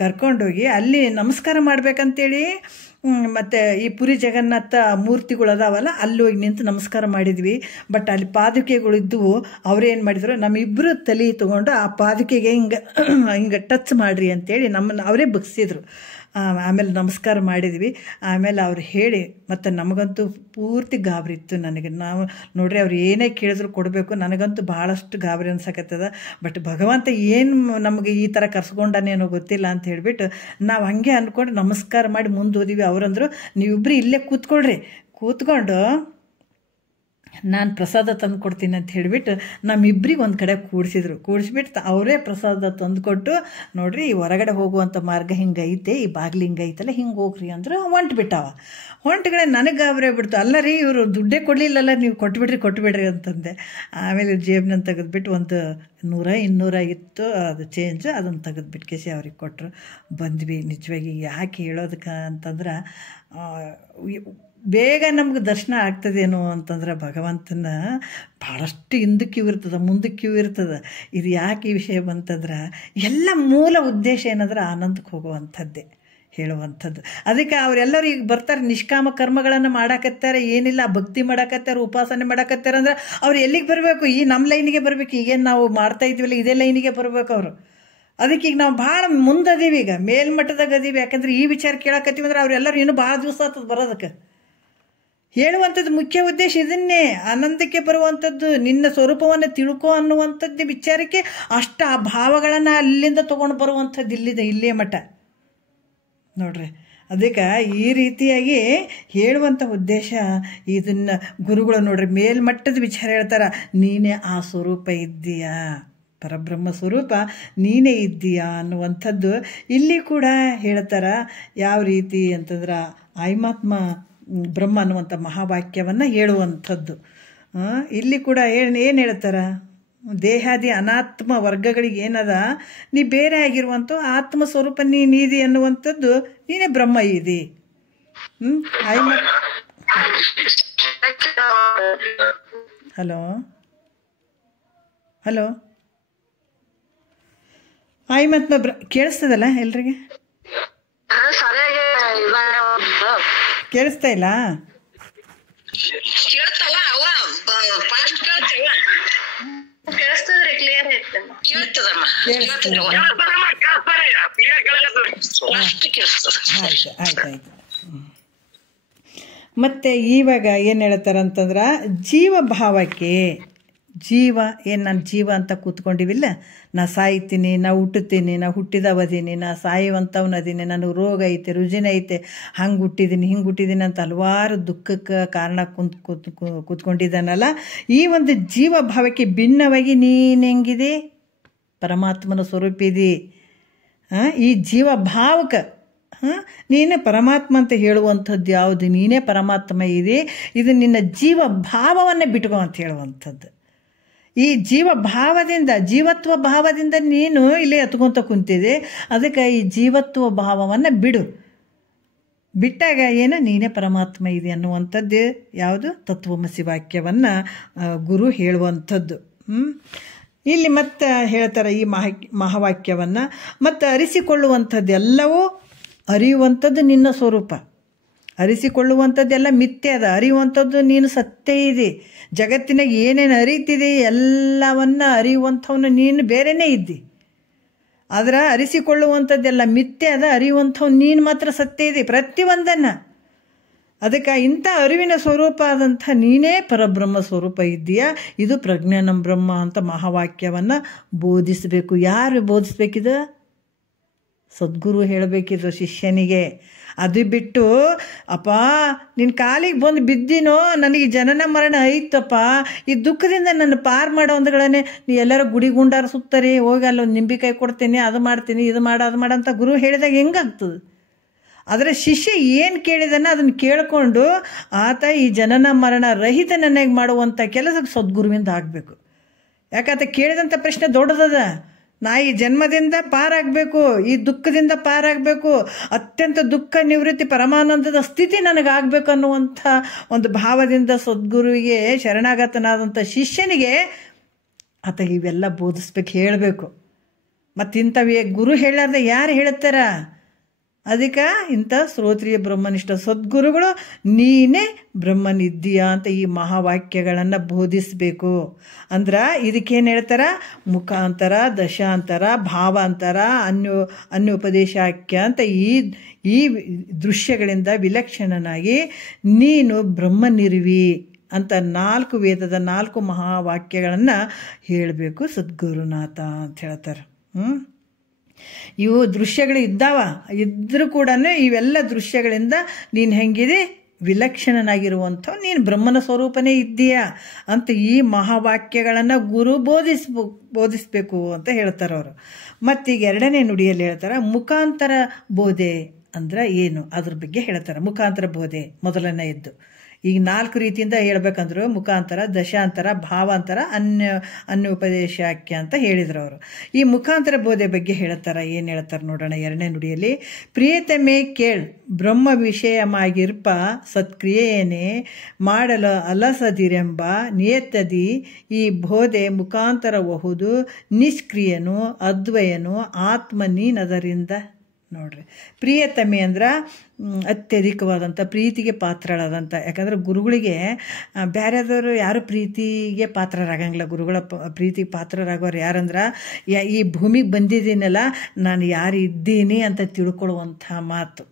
ಕರ್ಕೊಂಡೋಗಿ ಅಲ್ಲಿ ನಮಸ್ಕಾರ ಮಾಡ್ಬೇಕಂತೇಳಿ. ಮತ್ತು ಈ ಪುರಿ ಜಗನ್ನಾಥ ಮೂರ್ತಿಗಳು ಅದಾವಲ್ಲ, ಅಲ್ಲಿ ಹೋಗಿ ನಿಂತು ನಮಸ್ಕಾರ ಮಾಡಿದ್ವಿ. ಬಟ್ ಅಲ್ಲಿ ಪಾದುಕೆಗಳಿದ್ದವು. ಅವ್ರೇನು ಮಾಡಿದ್ರು, ನಮ್ಮಿಬ್ಬರು ತಲೆ ತೊಗೊಂಡು ಆ ಪಾದುಕೆಗೆ ಹಿಂಗೆ ಟಚ್ ಮಾಡಿರಿ ಅಂತೇಳಿ ನಮ್ಮನ್ನು ಅವರೇ ಬಗ್ಸಿದ್ರು. ಆಮೇಲೆ ನಮಸ್ಕಾರ ಮಾಡಿದ್ವಿ. ಆಮೇಲೆ ಅವ್ರು ಹೇಳಿ, ಮತ್ತು ನಮಗಂತೂ ಪೂರ್ತಿ ಗಾಬರಿ ಇತ್ತು ನನಗೆ. ನಾವು ನೋಡ್ರಿ, ಅವ್ರು ಏನೇ ಕೇಳಿದ್ರು ಕೊಡಬೇಕು. ನನಗಂತೂ ಭಾಳಷ್ಟು ಗಾಬರಿ ಅನ್ಸಕತ್ತದ. ಬಟ್ ಭಗವಂತ ಏನು ನಮಗೆ ಈ ಥರ ಕರ್ಸ್ಕೊಂಡನೇನೋ ಗೊತ್ತಿಲ್ಲ ಅಂತ ಹೇಳಿಬಿಟ್ಟು ನಾವು ಹಾಗೆ ಅಂದ್ಕೊಂಡು ನಮಸ್ಕಾರ ಮಾಡಿ ಮುಂದೆ ಹೋದಿವಿ. ಅವರಂದರು, ನೀವಿಬ್ಬರು ಇಲ್ಲೇ ಕೂತ್ಕೊಂಡು ನಾನು ಪ್ರಸಾದ ತಂದು ಕೊಡ್ತೀನಿ ಅಂತ ಹೇಳಿಬಿಟ್ಟು ನಮ್ಮಿಬ್ಬರಿಗೆ ಒಂದು ಕಡೆ ಕೂಡಿಸ್ಬಿಟ್ಟು ಅವರೇ ಪ್ರಸಾದ ತಂದುಕೊಟ್ಟು, ನೋಡ್ರಿ ಈ ಹೊರಗಡೆ ಹೋಗುವಂಥ ಮಾರ್ಗ ಹಿಂಗೈತೆ, ಈ ಬಾಗಿಲು ಹಿಂಗೈತಲ್ಲ, ಹಿಂಗೆ ಹೋಗ್ರಿ ಅಂದ್ರೆ ಹೊಂಟ್ಗಡೆ ನನಗೆ ಗಾಬರಿ ಆಗ್ಬಿಡ್ತು. ಅಲ್ಲ ರೀ, ಇವರು ದುಡ್ಡೇ ಕೊಡಲಿಲ್ಲಲ್ಲ, ನೀವು ಕೊಟ್ಬಿಡ್ರಿ ಅಂತಂದೆ. ಆಮೇಲೆ ಜೇಬ್ನ ತೆಗೆದ್ಬಿಟ್ಟು ಒಂದು 100-200 ಇತ್ತು ಅದು ಚೇಂಜ್, ಅದನ್ನು ತೆಗೆದ್ಬಿಟ್ಟು ಕೇಸಿ ಅವ್ರಿಗೆ ಕೊಟ್ಟರು. ಬಂದ್ವಿ. ನಿಜವಾಗಿ ಯಾಕೆ ಹೇಳೋದಕ್ಕೆ ಅಂತಂದ್ರೆ, ಬೇಗ ನಮ್ಗೆ ದರ್ಶನ ಆಗ್ತದೇನೋ ಅಂತಂದ್ರೆ ಭಗವಂತನ ಭಾಳಷ್ಟು ಹಿಂದಕ್ಕೆ ಇರ್ತದೆ, ಮುಂದಕ್ಕೆ ಇರ್ತದೆ. ಇದು ಯಾಕೆ ಈ ವಿಷಯ ಬಂತಂದ್ರೆ, ಎಲ್ಲ ಮೂಲ ಉದ್ದೇಶ ಏನಂದ್ರೆ ಆನಂದಕ್ಕೆ ಹೋಗುವಂಥದ್ದೇ ಹೇಳುವಂಥದ್ದು. ಅದಕ್ಕೆ ಅವರೆಲ್ಲರೂ ಈಗ ಬರ್ತಾರೆ, ನಿಷ್ಕಾಮ ಕರ್ಮಗಳನ್ನು ಮಾಡಾಕತ್ತಾರೆ, ಏನಿಲ್ಲ ಭಕ್ತಿ ಮಾಡಾಕತ್ತಾರೆ, ಉಪಾಸನೆ ಮಾಡಾಕತ್ತಾರೆ ಅಂದ್ರೆ ಅವ್ರು ಎಲ್ಲಿಗೆ ಬರಬೇಕು? ಈ ನಮ್ಮ ಲೈನಿಗೆ ಬರಬೇಕು. ಈಗೇನು ನಾವು ಮಾಡ್ತಾ ಇದ್ವಲ್ಲ ಇದೇ ಲೈನಿಗೆ ಬರಬೇಕು ಅವರು. ಅದಕ್ಕೆ ಈಗ ನಾವು ಭಾಳ ಮುಂದದೀವಿ, ಈಗ ಮೇಲ್ಮಟ್ಟದಾಗ ಅದೀವಿ. ಯಾಕಂದ್ರೆ ಈ ವಿಚಾರ ಕೇಳಕತ್ತೀವಿ ಅಂದ್ರೆ ಅವರೆಲ್ಲರೂ ಇನ್ನೂ ಭಾಳ ದಿವಸ ಆಗ್ತದೆ ಬರೋದಕ್ಕೆ. ಹೇಳುವಂಥದ್ದು ಮುಖ್ಯ ಉದ್ದೇಶ ಇದನ್ನೇ, ಆನಂದಕ್ಕೆ ಬರುವಂಥದ್ದು, ನಿನ್ನ ಸ್ವರೂಪವನ್ನು ತಿಳ್ಕೊ ಅನ್ನುವಂಥದ್ದು ವಿಚಾರಕ್ಕೆ ಅಷ್ಟ ಆ ಭಾವಗಳನ್ನು ಅಲ್ಲಿಂದ ತೊಗೊಂಡು ಬರುವಂಥದ್ದು ಇಲ್ಲೇ ಮಠ ನೋಡ್ರಿ. ಅದಕ್ಕೆ ಈ ರೀತಿಯಾಗಿ ಹೇಳುವಂಥ ಉದ್ದೇಶ ಇದನ್ನು ಗುರುಗಳು ನೋಡ್ರಿ ಮೇಲ್ಮಟ್ಟದ ವಿಚಾರ ಹೇಳ್ತಾರೆ. ನೀನೇ ಆ ಸ್ವರೂಪ ಇದ್ದೀಯಾ, ಪರಬ್ರಹ್ಮ ಸ್ವರೂಪ ನೀನೇ ಇದ್ದೀಯಾ ಅನ್ನುವಂಥದ್ದು ಇಲ್ಲಿ ಕೂಡ ಹೇಳ್ತಾರೆ. ಯಾವ ರೀತಿ ಅಂತಂದ್ರೆ ಆಯ್ಮಾತ್ಮ ಬ್ರಹ್ಮ ಅನ್ನುವಂಥ ಮಹಾವಾಕ್ಯವನ್ನು ಹೇಳುವಂಥದ್ದು. ಇಲ್ಲಿ ಕೂಡ ಏನು ಹೇಳ್ತಾರೆ, ದೇಹಾದಿ ಅನಾತ್ಮ ವರ್ಗಗಳಿಗೆ ಏನದ, ನೀ ಬೇರೆ ಆಗಿರುವಂಥ ಆತ್ಮ ಸ್ವರೂಪ ನೀನಿದಿ ಅನ್ನುವಂಥದ್ದು, ನೀನೇ ಬ್ರಹ್ಮ ಇದಿ. ಹಲೋ ಆಯ್ಮಾತ್ಮ ಕೇಳಿಸ್ತದಲ್ಲ ಎಲ್ರಿಗೆ? ಕೇಳಿಸ್ತಾ ಇಲ್ಲ? ಆಯ್ತಾಯ್ತು. ಮತ್ತೆ ಇವಾಗ ಏನು ಹೇಳ್ತಾರಂತಂದ್ರೆ, ಜೀವ ಭಾವಕ್ಕೆ ಜೀವ ಏನು, ನಾನು ಜೀವ ಅಂತ ಕೂತ್ಕೊಂಡಿವಿಲ್ಲ, ನಾ ಸಾಯ್ತೀನಿ, ನಾ ಹುಟ್ಟುತ್ತೀನಿ, ನಾ ಹುಟ್ಟಿದವದೀನಿ, ನಾ ಸಾಯುವಂಥವನದೀನಿ, ನನಗೆ ರೋಗ ಐತೆ, ರುಜಿನ ಐತೆ, ಹಂಗೆ ಹುಟ್ಟಿದ್ದೀನಿ ಅಂತ ಹಲವಾರು ದುಃಖಕ್ಕೆ ಕಾರಣ ಕೂತ್ಕೊಂಡಿದ್ದಾನಲ್ಲ. ಈ ಒಂದು ಜೀವ ಭಾವಕ್ಕೆ ಭಿನ್ನವಾಗಿ ನೀನು ಹೆಂಗಿದೆ, ಪರಮಾತ್ಮನ ಸ್ವರೂಪ ಇದೆ. ಈ ಜೀವ ಭಾವಕ್ಕೆ ನೀನೇ ಪರಮಾತ್ಮ ಅಂತ ಹೇಳುವಂಥದ್ದು ಯಾವುದು, ನೀನೇ ಪರಮಾತ್ಮ ಇದೆ, ಇದು ನಿನ್ನ ಜೀವ ಭಾವವನ್ನೇ ಬಿಟ್ಕೊ ಅಂತ ಹೇಳುವಂಥದ್ದು. ಈ ಜೀವತ್ವ ಭಾವದಿಂದ ನೀನು ಇಲ್ಲಿ ಎತ್ಕೊಂತ ಕುಂತಿದೆ. ಅದಕ್ಕೆ ಈ ಜೀವತ್ವ ಭಾವವನ್ನು ಬಿಟ್ಟಾಗ ಏನು ನೀನೇ ಪರಮಾತ್ಮ ಇದೆ ಅನ್ನುವಂಥದ್ದು ಯಾವುದು ತತ್ವಮಸಿ ವಾಕ್ಯವನ್ನು ಗುರು ಹೇಳುವಂಥದ್ದು. ಇಲ್ಲಿ ಮತ್ತೆ ಹೇಳ್ತಾರೆ ಈ ಮಹಾವಾಕ್ಯವನ್ನು. ಮತ್ತು ಅರಿಸಿಕೊಳ್ಳುವಂಥದ್ದೆಲ್ಲವೂ ಅರಿಯುವಂಥದ್ದು ನಿನ್ನ ಸ್ವರೂಪ. ಅರಿಸಿಕೊಳ್ಳುವಂಥದ್ದೆಲ್ಲ ಮಿಥ್ಯೆ ಅದ, ಅರಿಯುವಂಥದ್ದು ನೀನು ಸತ್ಯ ಇದೆ. ಜಗತ್ತಿನಾಗ ಏನೇನು ಅರಿತಿದೆ ಎಲ್ಲವನ್ನ ಅರಿಯುವಂಥವನು ನೀನು ಬೇರೆನೇ ಇದ್ದಿ. ಆದ್ರೆ ಅರಿಸಿಕೊಳ್ಳುವಂಥದ್ದೆಲ್ಲ ಮಿಥ್ಯೆ ಅದ, ಅರಿಯುವಂಥವ್ ನೀನು ಮಾತ್ರ ಸತ್ಯ ಇದೆ ಪ್ರತಿಯೊಂದನ್ನು. ಅದಕ್ಕೆ ಇಂಥ ಅರಿವಿನ ಸ್ವರೂಪ ಆದಂಥ ನೀನೇ ಪರಬ್ರಹ್ಮ ಸ್ವರೂಪ ಇದ್ದೀಯಾ. ಇದು ಪ್ರಜ್ಞಾನಂ ಬ್ರಹ್ಮ ಅಂತ ಮಹಾವಾಕ್ಯವನ್ನು ಬೋಧಿಸಬೇಕು. ಯಾರು ಬೋಧಿಸ್ಬೇಕಿದು? ಸದ್ಗುರು ಹೇಳಬೇಕಿದು ಶಿಷ್ಯನಿಗೆ. ಅದು ಬಿಟ್ಟು ಅಪ್ಪ ನಿನ್ನ ಕಾಲಿಗೆ ಬಂದು ಬಿದ್ದಿನೋ, ನನಗೆ ಜನನ ಮರಣ ಐತಪ್ಪ, ಈ ದುಃಖದಿಂದ ನನ್ನ ಪಾರು ಮಾಡೋ ಅಂದ್ಗಳೇ ನೀ ಎಲ್ಲರೂ ಗುಡಿ ಗುಂಡಾರ ಸುತ್ತಾರೆ, ಹೋಗಿ ಅಲ್ಲೊಂದು ನಿಂಬಿಕಾಯಿ ಕೊಡ್ತೀನಿ, ಅದು ಮಾಡ್ತೀನಿ, ಇದು ಅದು ಅಂತ ಗುರು ಹೇಳಿದಾಗ ಹೆಂಗಾಗ್ತದೆ? ಆದರೆ ಶಿಷ್ಯ ಏನು ಕೇಳಿದಾನ ಅದನ್ನು ಕೇಳಿಕೊಂಡು ಆತ ಈ ಜನನ ಮರಣ ರಹಿತ ನನಗೆ ಮಾಡುವಂಥ ಕೆಲಸಕ್ಕೆ ಸದ್ಗುರುವಿಂದ ಆಗಬೇಕು. ಯಾಕಂತ ಕೇಳಿದಂಥ ಪ್ರಶ್ನೆ ದೊಡ್ಡದದ. ನಾ ಈ ಜನ್ಮದಿಂದ ಪಾರಾಗಬೇಕು, ಈ ದುಃಖದಿಂದ ಪಾರಾಗಬೇಕು, ಅತ್ಯಂತ ದುಃಖ ನಿವೃತ್ತಿ ಪರಮಾನಂದದ ಸ್ಥಿತಿ ನನಗಾಗಬೇಕು ಅನ್ನುವಂಥ ಒಂದು ಭಾವದಿಂದ ಸದ್ಗುರುವಿಗೆ ಶರಣಾಗತನಾದಂಥ ಶಿಷ್ಯನಿಗೆ ಆತ ಇವೆಲ್ಲ ಬೋಧಿಸ್ಬೇಕು, ಹೇಳಬೇಕು. ಮತ್ತು ಇಂಥವೇ ಗುರು ಹೇಳಾರ್ದೆ ಯಾರು ಹೇಳ್ತಾರ? ಅದಕ್ಕೆ ಇಂಥ ಶ್ರೋತ್ರಿಯ ಬ್ರಹ್ಮನಿಷ್ಠ ಸದ್ಗುರುಗಳು ನೀನೇ ಬ್ರಹ್ಮನಿದ್ದೀಯಾ ಅಂತ ಈ ಮಹಾವಾಕ್ಯಗಳನ್ನು ಬೋಧಿಸಬೇಕು. ಅಂದ್ರೆ ಇದಕ್ಕೇನು ಹೇಳ್ತಾರ? ಮುಖಾಂತರ, ದಶಾಂತರ, ಭಾವಾಂತರ, ಅನ್ಯೋಪದೇಶಾಖ್ಯ ಅಂತ ಈ ದೃಶ್ಯಗಳಿಂದ ವಿಲಕ್ಷಣನಾಗಿ ನೀನು ಬ್ರಹ್ಮನಿರುವಿ ಅಂತ 4 ವೇದದ 4 ಮಹಾವಾಕ್ಯಗಳನ್ನು ಹೇಳಬೇಕು ಸದ್ಗುರುನಾಥ ಅಂತ ಹೇಳ್ತಾರೆ. ಇವು ದೃಶ್ಯಗಳು ಇದ್ದರೂ ಕೂಡ ಇವೆಲ್ಲ ದೃಶ್ಯಗಳಿಂದ ನೀನು ಹೆಂಗಿದೆ? ವಿಲಕ್ಷಣನಾಗಿರುವಂಥ ನೀನು ಬ್ರಹ್ಮನ ಸ್ವರೂಪನೇ ಇದ್ದೀಯಾ ಅಂತ ಈ ಮಹಾವಾಕ್ಯಗಳನ್ನು ಗುರು ಬೋಧಿಸ್ಬೇಕು ಅಂತ ಹೇಳ್ತಾರೆ ಅವರು. ಮತ್ತೀಗ 2ನೇ ನುಡಿಯಲ್ಲಿ ಹೇಳ್ತಾರೆ ಮುಖಾಂತರ ಬೋಧೆ ಅಂದ್ರೆ ಏನು, ಅದ್ರ ಬಗ್ಗೆ ಹೇಳ್ತಾರೆ. ಮುಖಾಂತರ ಬೋಧೆ ಮೊದಲನೆಯದ್ದು. ಈಗ 4 ರೀತಿಯಿಂದ ಹೇಳ್ಬೇಕಂದ್ರು ಮುಖಾಂತರ, ದಶಾಂತರ, ಭಾವಾಂತರ, ಅನ್ಯೋಪದೇಶಾಖ್ಯ ಅಂತ ಹೇಳಿದ್ರು ಅವರು. ಈ ಮುಖಾಂತರ ಬೋಧೆ ಬಗ್ಗೆ ಹೇಳ್ತಾರೆ. ಏನು ಹೇಳ್ತಾರೆ ನೋಡೋಣ 2ನೇ ನುಡಿಯಲ್ಲಿ. ಪ್ರಿಯತಮೇ ಕೇಳ್ ಬ್ರಹ್ಮ ವಿಷಯಮಾಗಿರ್ಪ ಸತ್ಕ್ರಿಯೇನೆ ಮಾಡಲು ಅಲಸದಿರೆಂಬ ನಿಯತದಿ ಈ ಬೋಧೆ ಮುಖಾಂತರಬಹುದು ನಿಷ್ಕ್ರಿಯನು ಅದ್ವಯನು ಆತ್ಮ ನೀನದರಿಂದ. ನೋಡ್ರಿ, ಪ್ರಿಯತಮೆ ಅಂದ್ರೆ ಅತ್ಯಧಿಕವಾದಂಥ ಪ್ರೀತಿಗೆ ಪಾತ್ರಳಾದಂಥ. ಯಾಕಂದ್ರೆ ಗುರುಗಳಿಗೆ ಬೇರೆದವರು ಯಾರು ಪ್ರೀತಿಗೆ ಪಾತ್ರರಾಗಂಗಿಲ್ಲ. ಗುರುಗಳ ಪ್ರೀತಿಗೆ ಪಾತ್ರರಾಗೋರು ಯಾರಂದ್ರೆ ಈ ಭೂಮಿಗೆ ಬಂದಿದ್ದೀನಲ್ಲ ನಾನು ಯಾರು ಇದ್ದೀನಿ ಅಂತ ತಿಳ್ಕೊಳ್ಳುವಂಥ ಮಾತು.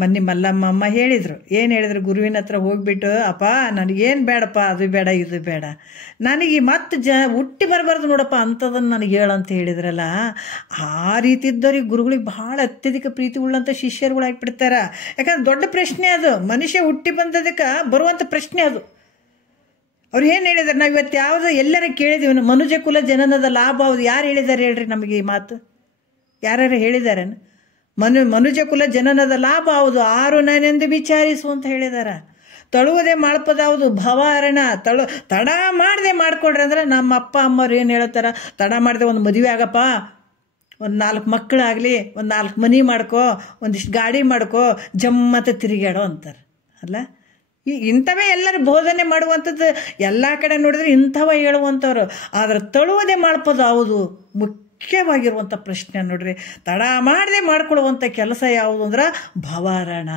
ಮೊನ್ನೆ ಮಲ್ಲಮ್ಮ ಹೇಳಿದರು. ಏನು ಹೇಳಿದ್ರು? ಗುರುವಿನ ಹತ್ರ ಹೋಗ್ಬಿಟ್ಟು ಅಪ್ಪ ನನಗೇನು ಬೇಡಪ್ಪ, ಅದು ಬೇಡ ಇದು ಬೇಡ, ನನಗೆ ಮತ್ತೆ ಹುಟ್ಟಿ ಬರಬಾರ್ದು ನೋಡಪ್ಪ ಅಂಥದನ್ನು ನನಗೆ ಹೇಳಂತ ಹೇಳಿದ್ರಲ್ಲ. ಆ ರೀತಿ ಇದ್ದವ್ರಿಗೆ ಗುರುಗಳಿಗೆ ಭಾಳ ಅತ್ಯಧಿಕ ಪ್ರೀತಿ ಉಳ್ಳಂಥ ಶಿಷ್ಯರುಗಳು ಆಗಿಬಿಡ್ತಾರೆ. ಯಾಕಂದ್ರೆ ದೊಡ್ಡ ಪ್ರಶ್ನೆ ಅದು. ಮನುಷ್ಯ ಹುಟ್ಟಿ ಬಂದದಕ್ಕೆ ಬರುವಂಥ ಪ್ರಶ್ನೆ ಅದು. ಅವ್ರು ಏನು ಹೇಳಿದಾರೆ? ನಾವು ಇವತ್ತು ಯಾವುದು ಎಲ್ಲರ ಕೇಳಿದ್ದೀವಿ, ಮನುಜ ಕುಲ ಜನನದ ಲಾಭ ಹೌದು. ಯಾರು ಹೇಳಿದ್ದಾರೆ ಹೇಳ್ರಿ ನಮಗೆ ಈ ಮಾತು? ಯಾರು ಹೇಳಿದ್ದಾರೆ? ಮನುಜ ಕುಲ ಜನನದ ಲಾಭ ಹೌದು, ಆರು ನಾನೆಂದು ವಿಚಾರಿಸು ಅಂತ ಹೇಳಿದಾರ. ತಳುವುದೇ ಮಾಡ್ಪದಾವುದು ಭವಾರಣ. ತಡ ಮಾಡದೆ ಮಾಡ್ಕೊಡ್ರಿ ಅಂದ್ರೆ ನಮ್ಮ ಅಪ್ಪ ಅಮ್ಮವ್ರು ಏನು ಹೇಳ್ತಾರ? ತಡ ಮಾಡದೆ ಒಂದು ಮದುವೆ ಆಗಪ್ಪ, ಒಂದು 4 ಮಕ್ಕಳಾಗಲಿ, ಒಂದು 4 ಮನೆ ಮಾಡ್ಕೋ, ಒಂದಿಷ್ಟು ಗಾಡಿ ಮಾಡ್ಕೋ, ಜಮ್ಮತ್ತ ತಿರುಗಾಡೋ ಅಂತಾರೆ ಅಲ್ಲ. ಇಂಥವೇ ಎಲ್ಲರೂ ಬೋಧನೆ ಮಾಡುವಂಥದ್ದು. ಎಲ್ಲ ಕಡೆ ನೋಡಿದ್ರೆ ಇಂಥವ ಹೇಳುವಂಥವ್ರು. ಆದ್ರೆ ತಳುವುದೇ ಮಾಡ್ಪದಾವುದು ಮುಖ್ಯವಾಗಿರುವಂಥ ಪ್ರಶ್ನೆ ನೋಡ್ರಿ. ತಡ ಮಾಡದೆ ಮಾಡ್ಕೊಳ್ಳುವಂಥ ಕೆಲಸ ಯಾವುದು ಅಂದ್ರೆ ಭವಾರಣ.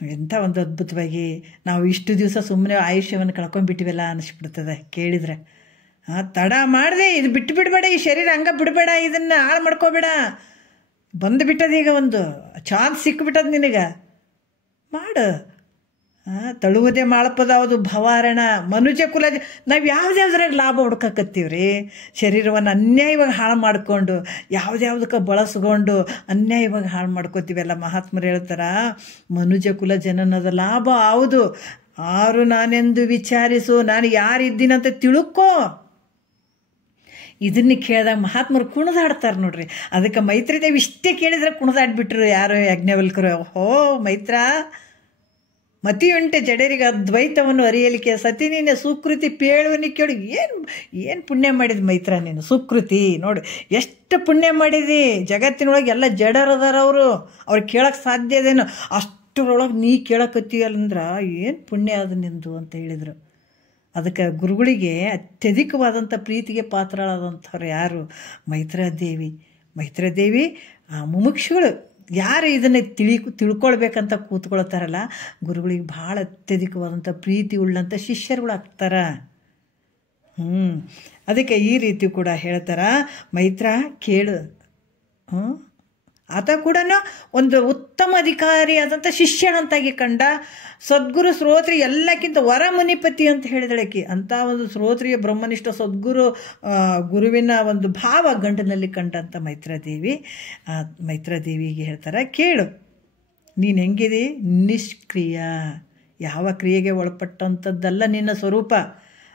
ಎಂಥ ಒಂದು ಅದ್ಭುತವಾಗಿ ನಾವು ಇಷ್ಟು ದಿವಸ ಸುಮ್ಮನೆ ಆಯುಷ್ಯವನ್ನು ಕಳ್ಕೊಂಡ್ಬಿಟ್ಟಿವಲ್ಲ ಅನಿಸ್ಬಿಡ್ತದೆ ಕೇಳಿದರೆ. ತಡ ಮಾಡದೆ ಇದು ಬಿಟ್ಟು ಬಿಡಬೇಡ, ಈ ಶರೀರ ಹಂಗೆ ಬಿಡಬೇಡ, ಇದನ್ನು ಹಾಳು ಮಾಡ್ಕೋಬೇಡ. ಬಂದುಬಿಟ್ಟದ ಈಗ ಒಂದು ಚಾನ್ಸ್ ಸಿಕ್ಬಿಟ್ಟದ ನಿನಗೆ, ಮಾಡು. ತಳುವುದೇ ಮಾಡ್ಪದಾವುದು ಭವಾರಣ. ಮನುಜ ಕುಲ ನಾವು ಯಾವ್ದ್ಯಾವ್ದ್ರಾಗ ಲಾಭ ಹುಡ್ಕಕತ್ತೀವ್ರಿ? ಶರೀರವನ್ನು ಅನ್ಯಾಯವಾಗಿ ಹಾಳು ಮಾಡಿಕೊಂಡು ಯಾವ್ದ್ಯಾವ್ದಕ್ಕೆ ಬಳಸ್ಕೊಂಡು ಅನ್ಯಾಯವಾಗಿ ಹಾಳು ಮಾಡ್ಕೋತೀವಲ್ಲ. ಮಹಾತ್ಮರು ಹೇಳ್ತಾರ ಮನುಜ ಕುಲ ಜನನದ ಲಾಭ ಹೌದು, ಆರು ನಾನೆಂದು ವಿಚಾರಿಸು, ನಾನು ಯಾರಿದ್ದೀನಂತ ತಿಳ್ಕೋ. ಇದನ್ನ ಕೇಳಿದಾಗ ಮಹಾತ್ಮರು ಕುಣಿದಾಡ್ತಾರೆ ನೋಡ್ರಿ. ಅದಕ್ಕೆ ಮೈತ್ರಿದೇವಿ ಇಷ್ಟೇ ಕೇಳಿದ್ರೆ ಕುಣಿದಾಡ್ಬಿಟ್ರು ಯಾರು? ಯಾಜ್ಞವಲ್ಕರು. ಓಹೋ ಮೈತ್ರ, ಮತಿಯುಂಟೆ ಜಡರಿಗೆ ಅದ್ವೈತವನ್ನು ಅರಿಯಲಿಕ್ಕೆ ಸತಿ ನಿನ್ನೆ ಸುಕೃತಿ ಪೇಳುವನಿ ಕೇಳಿ ಏನು ಪುಣ್ಯ ಮಾಡಿದ ಮೈತ್ರ ನೀನು. ಸುಕೃತಿ ನೋಡಿ ಎಷ್ಟು ಪುಣ್ಯ ಮಾಡಿದಿ. ಜಗತ್ತಿನೊಳಗೆ ಎಲ್ಲ ಜಡರದಾರ ಅವ್ರು ಕೇಳಕ್ಕೆ ಸಾಧ್ಯ ಇದೇನು, ಅಷ್ಟರೊಳಗೆ ನೀ ಕೇಳಕತ್ತೀಯಲ್ಲಂದ್ರೆ ಏನು ಪುಣ್ಯ ಅದು ನಿಂದು ಅಂತ ಹೇಳಿದರು. ಅದಕ್ಕೆ ಗುರುಗಳಿಗೆ ಅತ್ಯಧಿಕವಾದಂಥ ಪ್ರೀತಿಗೆ ಪಾತ್ರರಾದಂಥವ್ರು ಯಾರು? ಮೈತ್ರಾದೇವಿ ಆ ಮುಮುಕ್ಷುಗಳು ಯಾರು ಇದನ್ನು ತಿಳ್ಕೊಳ್ಬೇಕಂತ ಕೂತ್ಕೊಳ್ತಾರಲ್ಲ, ಗುರುಗಳಿಗೆ ಭಾಳ ಅತ್ಯಧಿಕವಾದಂಥ ಪ್ರೀತಿ ಉಳ್ಳಂಥ ಶಿಷ್ಯರುಗಳು ಆಗ್ತಾರೆ. ಅದಕ್ಕೆ ಈ ರೀತಿ ಕೂಡ ಹೇಳ್ತಾರೆ, ಮೈತ್ರ ಕೇಳು. ಆತ ಕೂಡ ಒಂದು ಉತ್ತಮ ಅಧಿಕಾರಿಯಾದಂಥ ಶಿಷ್ಯನಂತಾಗಿ ಕಂಡ. ಸದ್ಗುರು ಶ್ರೋತ್ರಿ ಎಲ್ಲಕ್ಕಿಂತ ವರ ಮುನಿಪತಿ ಅಂತ ಹೇಳಿದಳಕಿ. ಅಂಥ ಒಂದು ಶ್ರೋತ್ರಿಯ ಬ್ರಹ್ಮನಿಷ್ಠ ಸದ್ಗುರು ಗುರುವಿನ ಒಂದು ಭಾವ ಗಂಡನಲ್ಲಿ ಕಂಡಂಥ ಮೈತ್ರಾದೇವಿಗೆ ಹೇಳ್ತಾರೆ, ಕೇಳು ನೀನು ಹೆಂಗಿದೆ? ನಿಷ್ಕ್ರಿಯ, ಯಾವ ಕ್ರಿಯೆಗೆ ಒಳಪಟ್ಟಂಥದ್ದಲ್ಲ ನಿನ್ನ ಸ್ವರೂಪ.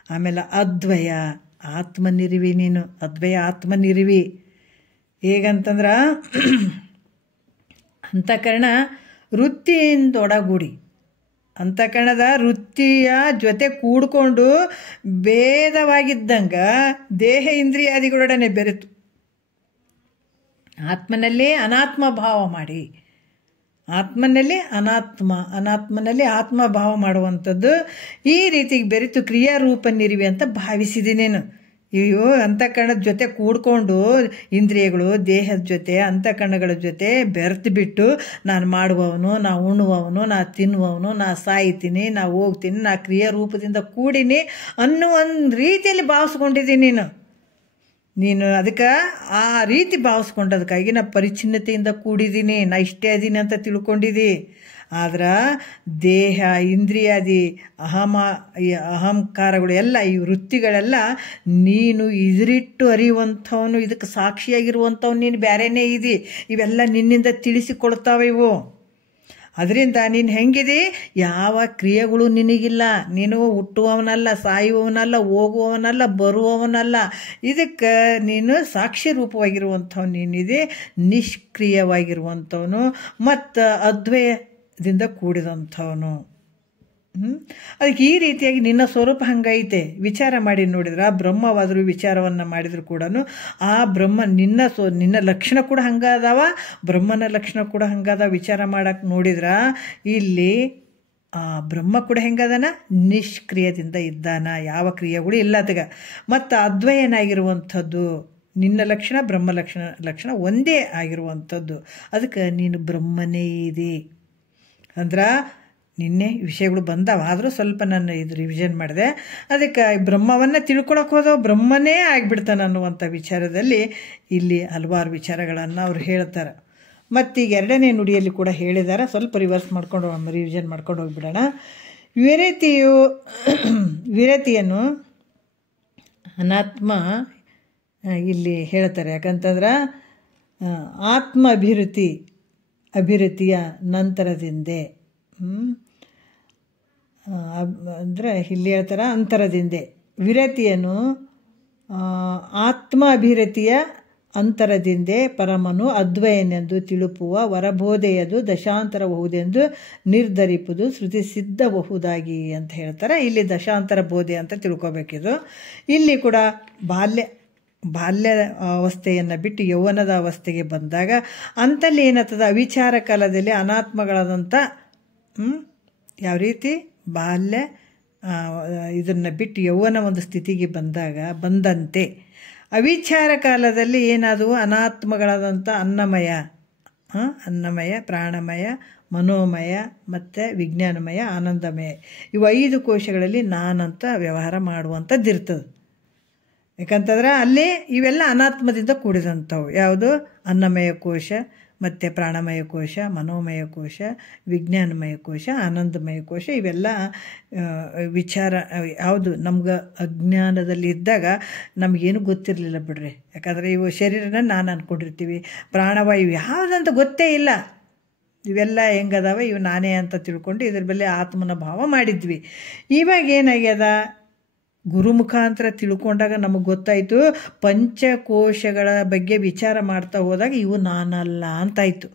ಆಮೇಲೆ ಅದ್ವಯ, ಆತ್ಮನಿರಿವಿ ನೀನು. ಅದ್ವಯ ಆತ್ಮನಿರಿವಿ. ಹೇಗಂತಂದ್ರೆ ಅಂತಃಕರಣ ವೃತ್ತಿಯಿಂದ ಒಡಗೂಡಿ, ಅಂತಃಕರಣದ ವೃತ್ತಿಯ ಜೊತೆ ಕೂಡ್ಕೊಂಡು ಭೇದವಾಗಿದ್ದಂಗೆ ದೇಹ ಇಂದ್ರಿಯಾದಿಗಳೊಡನೆ ಬೆರೆತು ಆತ್ಮನಲ್ಲಿ ಅನಾತ್ಮ ಭಾವ ಮಾಡಿ, ಆತ್ಮನಲ್ಲಿ ಅನಾತ್ಮನಲ್ಲಿ ಆತ್ಮಭಾವ ಮಾಡುವಂಥದ್ದು. ಈ ರೀತಿ ಬೆರೆತು ಕ್ರಿಯಾರೂಪ ನಿರಿವಿ ಅಂತ ಭಾವಿಸಿದ್ದೀನೇನು. ಇವು ಅಂತಃಕರಣದ ಜೊತೆ ಕೂಡ್ಕೊಂಡು ಇಂದ್ರಿಯಗಳು ದೇಹದ ಜೊತೆ ಅಂತಃಕರಣಗಳ ಜೊತೆ ಬೆರೆತು ಬಿಟ್ಟು ನಾನು ಮಾಡುವವನು, ನಾ ಉಣ್ಣುವವನು, ನಾ ತಿನ್ನುವವನು, ನಾ ಸಾಯ್ತೀನಿ, ನಾ ಹೋಗ್ತೀನಿ, ನಾ ಕ್ರಿಯಾರೂಪದಿಂದ ಕೂಡಿನಿ ಅನ್ನೋ ಒಂದು ರೀತಿಯಲ್ಲಿ ಭಾವಿಸ್ಕೊಂಡಿದ್ದೀನಿ ನೀನು. ಅದಕ್ಕೆ ಆ ರೀತಿ ಭಾವಿಸ್ಕೊಂಡದಕ್ಕಾಗಿ ನಾ ಪರಿಚ್ಛಿನ್ನತೆಯಿಂದ ಕೂಡಿದ್ದೀನಿ, ನಾ ಇಷ್ಟೇ ಅದೀನಿ ಅಂತ ತಿಳ್ಕೊಂಡಿದ್ದಿ. ಆದ್ರೆ ದೇಹ ಇಂದ್ರಿಯಾದಿ ಅಹಂಕಾರಗಳು ಎಲ್ಲ ಈ ವೃತ್ತಿಗಳೆಲ್ಲ ನೀನು ಇದರಿಟ್ಟು ಅರಿಯುವಂಥವನು, ಇದಕ್ಕೆ ಸಾಕ್ಷಿಯಾಗಿರುವಂಥವ್ನು ನೀನು ಬೇರೆನೇ ಇದಿ. ಇವೆಲ್ಲ ನಿನ್ನಿಂದ ತಿಳಿಸಿಕೊಡ್ತಾವೆ ಇವು. ಅದರಿಂದ ನೀನು ಹೆಂಗಿದೆ? ಯಾವ ಕ್ರಿಯೆಗಳು ನಿನಗಿಲ್ಲ. ನೀನು ಹುಟ್ಟುವವನಲ್ಲ, ಸಾಯುವವನಲ್ಲ, ಹೋಗುವವನಲ್ಲ, ಬರುವವನಲ್ಲ. ಇದಕ್ಕೆ ನೀನು ಸಾಕ್ಷಿ ರೂಪವಾಗಿರುವಂಥವ್ನು ನೀನಿದೆ, ನಿಷ್ಕ್ರಿಯವಾಗಿರುವಂಥವನು ಮತ್ತು ಅದ್ವಯದಿಂದ ಕೂಡಿದಂಥವನು. ಅದಕ್ಕೆ ಈ ರೀತಿಯಾಗಿ ನಿನ್ನ ಸ್ವರೂಪ ಹಂಗೈತೆ. ವಿಚಾರ ಮಾಡಿ ನೋಡಿದ್ರೆ ಆ ಬ್ರಹ್ಮವಾದರೂ ವಿಚಾರವನ್ನು ಮಾಡಿದ್ರು ಕೂಡ ಆ ಬ್ರಹ್ಮ ನಿನ್ನ ಲಕ್ಷಣ ಕೂಡ ಹಂಗಾದವ, ಬ್ರಹ್ಮನ ಲಕ್ಷಣ ಕೂಡ ಹಂಗಾದ. ವಿಚಾರ ಮಾಡಕ್ಕೆ ನೋಡಿದ್ರೆ ಇಲ್ಲಿ ಆ ಬ್ರಹ್ಮ ಕೂಡ ಹೆಂಗದಾನ? ನಿಷ್ಕ್ರಿಯದಿಂದ ಇದ್ದಾನ, ಯಾವ ಕ್ರಿಯೆಗಳು ಇಲ್ಲ ಅದಗ. ಮತ್ತು ಅದ್ವಯನಾಗಿರುವಂಥದ್ದು ನಿನ್ನ ಲಕ್ಷಣ ಬ್ರಹ್ಮ ಲಕ್ಷಣ ಒಂದೇ ಆಗಿರುವಂಥದ್ದು. ಅದಕ್ಕೆ ನೀನು ಬ್ರಹ್ಮನೇ ಇದೆ ಅಂದ್ರೆ ನಿನ್ನೆ ವಿಷಯಗಳು ಬಂದಾವ. ಆದರೂ ಸ್ವಲ್ಪ ನಾನು ಇದು ರಿವಿಷನ್ ಮಾಡಿದೆ. ಅದಕ್ಕೆ ಬ್ರಹ್ಮವನ್ನು ತಿಳ್ಕೊಳಕ್ಕೆ ಹೋದವು ಬ್ರಹ್ಮನೇ ಆಗಿಬಿಡ್ತಾನೆ ಅನ್ನುವಂಥ ವಿಚಾರದಲ್ಲಿ ಇಲ್ಲಿ ಹಲವಾರು ವಿಚಾರಗಳನ್ನು ಅವ್ರು ಹೇಳ್ತಾರೆ. ಮತ್ತೀಗ ಎರಡನೇ ನುಡಿಯಲ್ಲಿ ಕೂಡ ಹೇಳಿದ್ದಾರೆ. ಸ್ವಲ್ಪ ರಿವಿಷನ್ ಮಾಡ್ಕೊಂಡು ಹೋಗ್ಬಿಡೋಣ. ವಿರತಿಯನ್ನು ಅನಾತ್ಮ ಇಲ್ಲಿ ಹೇಳ್ತಾರೆ. ಯಾಕಂತಂದ್ರೆ ಆತ್ಮ ಅಭಿವೃದ್ಧಿಯ ನಂತರದಿಂದೆ ಅಂದರೆ ಇಲ್ಲಿ ಹೇಳ್ತಾರೆ ಅಂತರದಿಂದೆ. ವಿರತಿಯನ್ನು ಆತ್ಮ ಅಭಿರತಿಯ ಅಂತರದಿಂದೆ ಪರಮನು ಅದ್ವಯನೆಂದು ತಿಳುಪುವ ವರಬೋಧೆಯದು ದಶಾಂತರಬಹುದೆಂದು ನಿರ್ಧರಿಪುದು ಶ್ರುತಿ ಸಿದ್ಧಬಹುದಾಗಿ ಅಂತ ಹೇಳ್ತಾರೆ. ಇಲ್ಲಿ ದಶಾಂತರ ಬೋಧೆ ಅಂತ ತಿಳ್ಕೊಬೇಕಿದು. ಇಲ್ಲಿ ಕೂಡ ಬಾಲ್ಯ ಅವಸ್ಥೆಯನ್ನು ಬಿಟ್ಟು ಯೌವನದ ಅವಸ್ಥೆಗೆ ಬಂದಾಗ ಅಂತಲ್ಲಿ ಏನಾಗ್ತದೆ? ಅವಿಚಾರ ಕಾಲದಲ್ಲಿ ಅನಾತ್ಮಗಳಾದಂಥ ಯಾವ ರೀತಿ ಬಾಲ್ಯ ಇದನ್ನು ಬಿಟ್ಟು ಯೌವನ ಒಂದು ಸ್ಥಿತಿಗೆ ಬಂದಂತೆ ಅವಿಚಾರ ಕಾಲದಲ್ಲಿ ಏನಾದವು? ಅನಾತ್ಮಗಳಾದಂಥ ಅನ್ನಮಯ, ಪ್ರಾಣಮಯ, ಮನೋಮಯ ಮತ್ತು ವಿಜ್ಞಾನಮಯ, ಆನಂದಮಯ, ಇವು 5 ಕೋಶಗಳಲ್ಲಿ ನಾನಂತ ವ್ಯವಹಾರ ಮಾಡುವಂಥದ್ದು ಇರ್ತದೆ. ಯಾಕಂತಂದ್ರೆ ಅಲ್ಲಿ ಇವೆಲ್ಲ ಅನಾತ್ಮದಿಂದ ಕೂಡಿದಂಥವು. ಯಾವುದು? ಅನ್ನಮಯ ಕೋಶ ಮತ್ತು ಪ್ರಾಣಮಯ ಕೋಶ, ಮನೋಮಯ ಕೋಶ, ವಿಜ್ಞಾನಮಯ ಕೋಶ, ಆನಂದಮಯ ಕೋಶ. ಇವೆಲ್ಲ ವಿಚಾರ ಯಾವುದು ನಮ್ಗೆ ಅಜ್ಞಾನದಲ್ಲಿ ಇದ್ದಾಗ ನಮಗೇನು ಗೊತ್ತಿರಲಿಲ್ಲ ಬಿಡ್ರಿ. ಯಾಕಂದರೆ ಇವು ಶರೀರನ ನಾನು ಅಂದ್ಕೊಂಡಿರ್ತೀವಿ, ಪ್ರಾಣವಾಯು ಯಾವುದಂತ ಗೊತ್ತೇ ಇಲ್ಲ. ಇವೆಲ್ಲ ಹೆಂಗದಾವ, ಇವು ನಾನೇ ಅಂತ ತಿಳ್ಕೊಂಡು ಇದ್ರ ಮೇಲೆ ಆತ್ಮನ ಭಾವ ಮಾಡಿದ್ವಿ. ಇವಾಗ ಏನಾಗ್ಯದ? ಗುರು ಮುಖಾಂತರ ತಿಳ್ಕೊಂಡಾಗ ನಮಗೆ ಗೊತ್ತಾಯಿತು ಪಂಚಕೋಶಗಳ ಬಗ್ಗೆ ವಿಚಾರ ಮಾಡ್ತಾ ಹೋದಾಗ ಇವು ನಾನಲ್ಲ ಅಂತಾಯಿತು.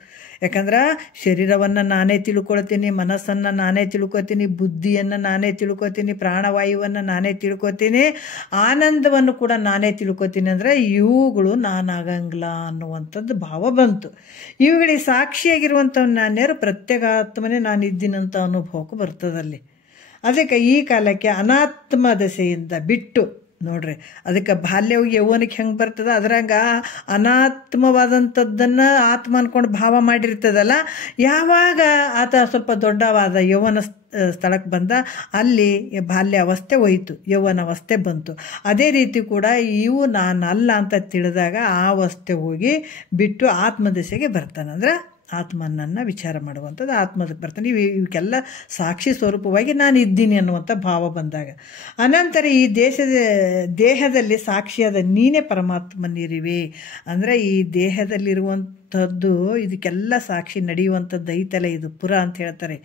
ಯಾಕಂದ್ರೆ ಶರೀರವನ್ನು ನಾನೇ ತಿಳ್ಕೊಳ್ತೀನಿ, ಮನಸ್ಸನ್ನು ನಾನೇ ತಿಳ್ಕೊತೀನಿ, ಬುದ್ಧಿಯನ್ನು ನಾನೇ ತಿಳ್ಕೊತೀನಿ, ಪ್ರಾಣವಾಯುವನ್ನು ನಾನೇ ತಿಳ್ಕೊತೀನಿ, ಆನಂದವನ್ನು ಕೂಡ ನಾನೇ ತಿಳ್ಕೊತೀನಿ. ಅಂದರೆ ಇವುಗಳು ನಾನಾಗಂಗಿಲ್ಲ ಅನ್ನುವಂಥದ್ದು ಭಾವ ಬಂತು. ಇವುಗಳಿಗೆ ಸಾಕ್ಷಿಯಾಗಿರುವಂಥವ್ನು ನಾನ್ಯಾರು ಪ್ರತ್ಯೇಕಾತ್ಮನೇ ನಾನಿದ್ದೀನಂತ ಅನುಭವಕ್ಕೂ ಬರ್ತದಲ್ಲಿ. ಅದಕ್ಕೆ ಈ ಕಾಲಕ್ಕೆ ಅನಾತ್ಮ ದಶೆಯಿಂದ ಬಿಟ್ಟು ನೋಡ್ರಿ, ಅದಕ್ಕೆ ಬಾಲ್ಯವು ಯೌವನಕ್ಕೆ ಹೆಂಗೆ ಬರ್ತದೆ ಅದರಂಗ ಅನಾತ್ಮವಾದಂಥದ್ದನ್ನು ಆತ್ಮ ಅನ್ಕೊಂಡು ಭಾವ ಮಾಡಿರ್ತದಲ್ಲ, ಯಾವಾಗ ಆತ ಸ್ವಲ್ಪ ದೊಡ್ಡವಾದ ಯೌವನ ಸ್ಥಳಕ್ಕೆ ಬಂದ ಅಲ್ಲಿ ಬಾಲ್ಯ ಅವಸ್ಥೆ ಹೋಯಿತು, ಯೌವನ ಅವಸ್ಥೆ ಬಂತು. ಅದೇ ರೀತಿ ಕೂಡ ಇವು ನಾನಲ್ಲ ಅಂತ ತಿಳಿದಾಗ ಆ ಅವಸ್ಥೆ ಹೋಗಿ ಬಿಟ್ಟು ಆತ್ಮದಶೆಗೆ ಬರ್ತಾನೆ. ಅಂದ್ರೆ ಆತ್ಮನನ್ನು ವಿಚಾರ ಮಾಡುವಂಥದ್ದು ಆತ್ಮದಕ್ಕೆ ಬರ್ತಾನೆ. ಇವಕ್ಕೆಲ್ಲ ಸಾಕ್ಷಿ ಸ್ವರೂಪವಾಗಿ ನಾನು ಇದ್ದೀನಿ ಅನ್ನುವಂಥ ಭಾವ ಬಂದಾಗ ಅನಂತರ ಈ ದೇಹದಲ್ಲಿ ಸಾಕ್ಷಿಯಾದ ನೀನೇ ಪರಮಾತ್ಮನಿರುವೆ. ಅಂದರೆ ಈ ದೇಹದಲ್ಲಿರುವಂಥದ್ದು ಇದಕ್ಕೆಲ್ಲ ಸಾಕ್ಷಿ ನಡೆಯುವಂಥದ್ದು ಐತಲ್ಲ, ಇದು ಪುರ ಅಂತ ಹೇಳ್ತಾರೆ.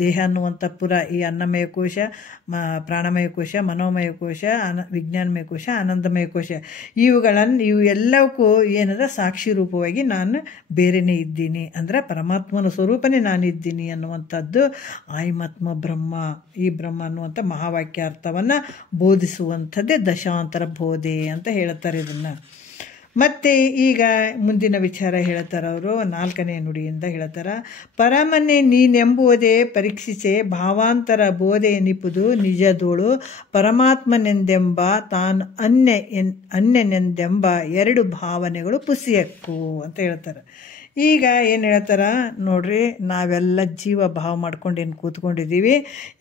ದೇಹ ಅನ್ನುವಂಥ ಪುರ ಈ ಅನ್ನಮಯ ಕೋಶ, ಪ್ರಾಣಮಯ ಕೋಶ, ಮನೋಮಯ ಕೋಶ, ವಿಜ್ಞಾನಮಯ ಕೋಶ, ಆನಂದಮಯ ಕೋಶ, ಇವು ಎಲ್ಲವಕ್ಕೂ ಏನದ ಸಾಕ್ಷಿ ರೂಪವಾಗಿ ನಾನು ಬೇರೆನೇ ಇದ್ದೀನಿ. ಅಂದರೆ ಪರಮಾತ್ಮನ ಸ್ವರೂಪನೇ ನಾನಿದ್ದೀನಿ ಅನ್ನುವಂಥದ್ದು ಆಯ್ಮಾತ್ಮ ಬ್ರಹ್ಮ. ಈ ಬ್ರಹ್ಮ ಅನ್ನುವಂಥ ಮಹಾವಾಕ್ಯಾರ್ಥವನ್ನು ಬೋಧಿಸುವಂಥದ್ದೇ ದಶಾಂತರ ಬೋಧೆ ಅಂತ ಹೇಳ್ತಾರೆ ಇದನ್ನು. ಮತ್ತು ಈಗ ಮುಂದಿನ ವಿಚಾರ ಹೇಳ್ತಾರೆ ಅವರು 4ನೇ ನುಡಿಯಿಂದ ಹೇಳ್ತಾರೆ. ಪರಮನ್ನೇ ನೀನೆಂಬುವುದೇ ಪರೀಕ್ಷಿಸೆ ಭಾವಾಂತರ ಬೋಧೆ ಎನಿಪುದು ನಿಜದೋಳು ಪರಮಾತ್ಮನೆಂದೆಂಬ ತಾನು ಅನ್ಯನೆಂದೆಂಬ 2 ಭಾವನೆಗಳು ಪುಸಿಯಕ್ಕು ಅಂತ ಹೇಳ್ತಾರೆ. ಈಗ ಏನು ಹೇಳ್ತಾರೆ ನೋಡ್ರಿ, ನಾವೆಲ್ಲ ಜೀವ ಭಾವ ಮಾಡ್ಕೊಂಡು ಏನು ಕೂತ್ಕೊಂಡಿದ್ದೀವಿ,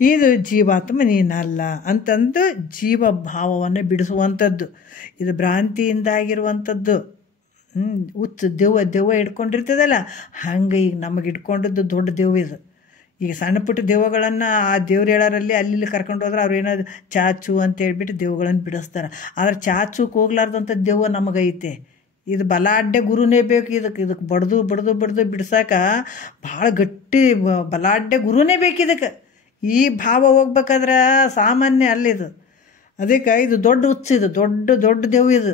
ಇದು ಜೀವಾತ್ಮ ನೀನಲ್ಲ ಅಂತಂದು ಜೀವ ಭಾವವನ್ನು ಬಿಡಿಸುವಂಥದ್ದು. ಇದು ಭ್ರಾಂತಿಯಿಂದ ಆಗಿರುವಂಥದ್ದು. ದೆವ್ವ ಹಿಡ್ಕೊಂಡಿರ್ತದಲ್ಲ, ಹಂಗೆ ಈಗ ನಮಗೆ ಇಟ್ಕೊಂಡದ್ದು ದೊಡ್ಡ ದೆವ್ವ ಇದು. ಈಗ ಸಣ್ಣ ಪುಟ್ಟ ದೆವ್ವಗಳನ್ನು ಆ ದೇವ್ರು ಹೇಳೋರಲ್ಲಿ ಅಲ್ಲಿ ಕರ್ಕೊಂಡು ಹೋದ್ರೆ ಅವ್ರು ಏನಾದ್ರು ಚಾಚು ಅಂತ ಹೇಳ್ಬಿಟ್ಟು ದೆವ್ವಗಳನ್ನು ಬಿಡಿಸ್ತಾರೆ. ಆದರೆ ಚಾಚುಕ್ಕೆ ಹೋಗ್ಲಾರ್ದಂಥ ದೆವ್ವ ನಮಗೈತೆ. ಇದು ಬಲಾಢ್ಯ ಗುರುನೇ ಬೇಕು. ಇದಕ್ಕೆ ಬಡ್ದು ಬಿಡ್ಸಾಕ ಭಾಳ ಗಟ್ಟಿ ಬಲಾಢ್ಯ ಗುರುನೇ ಬೇಕು ಇದಕ್ಕೆ. ಈ ಭಾವ ಹೋಗ್ಬೇಕಾದ್ರೆ ಸಾಮಾನ್ಯ ಅಲ್ಲಿದು. ಅದಕ್ಕೆ ಇದು ದೊಡ್ಡ ಹುಚ್ಚು, ಇದು ದೊಡ್ಡ ದೆವ್ವ ಇದು.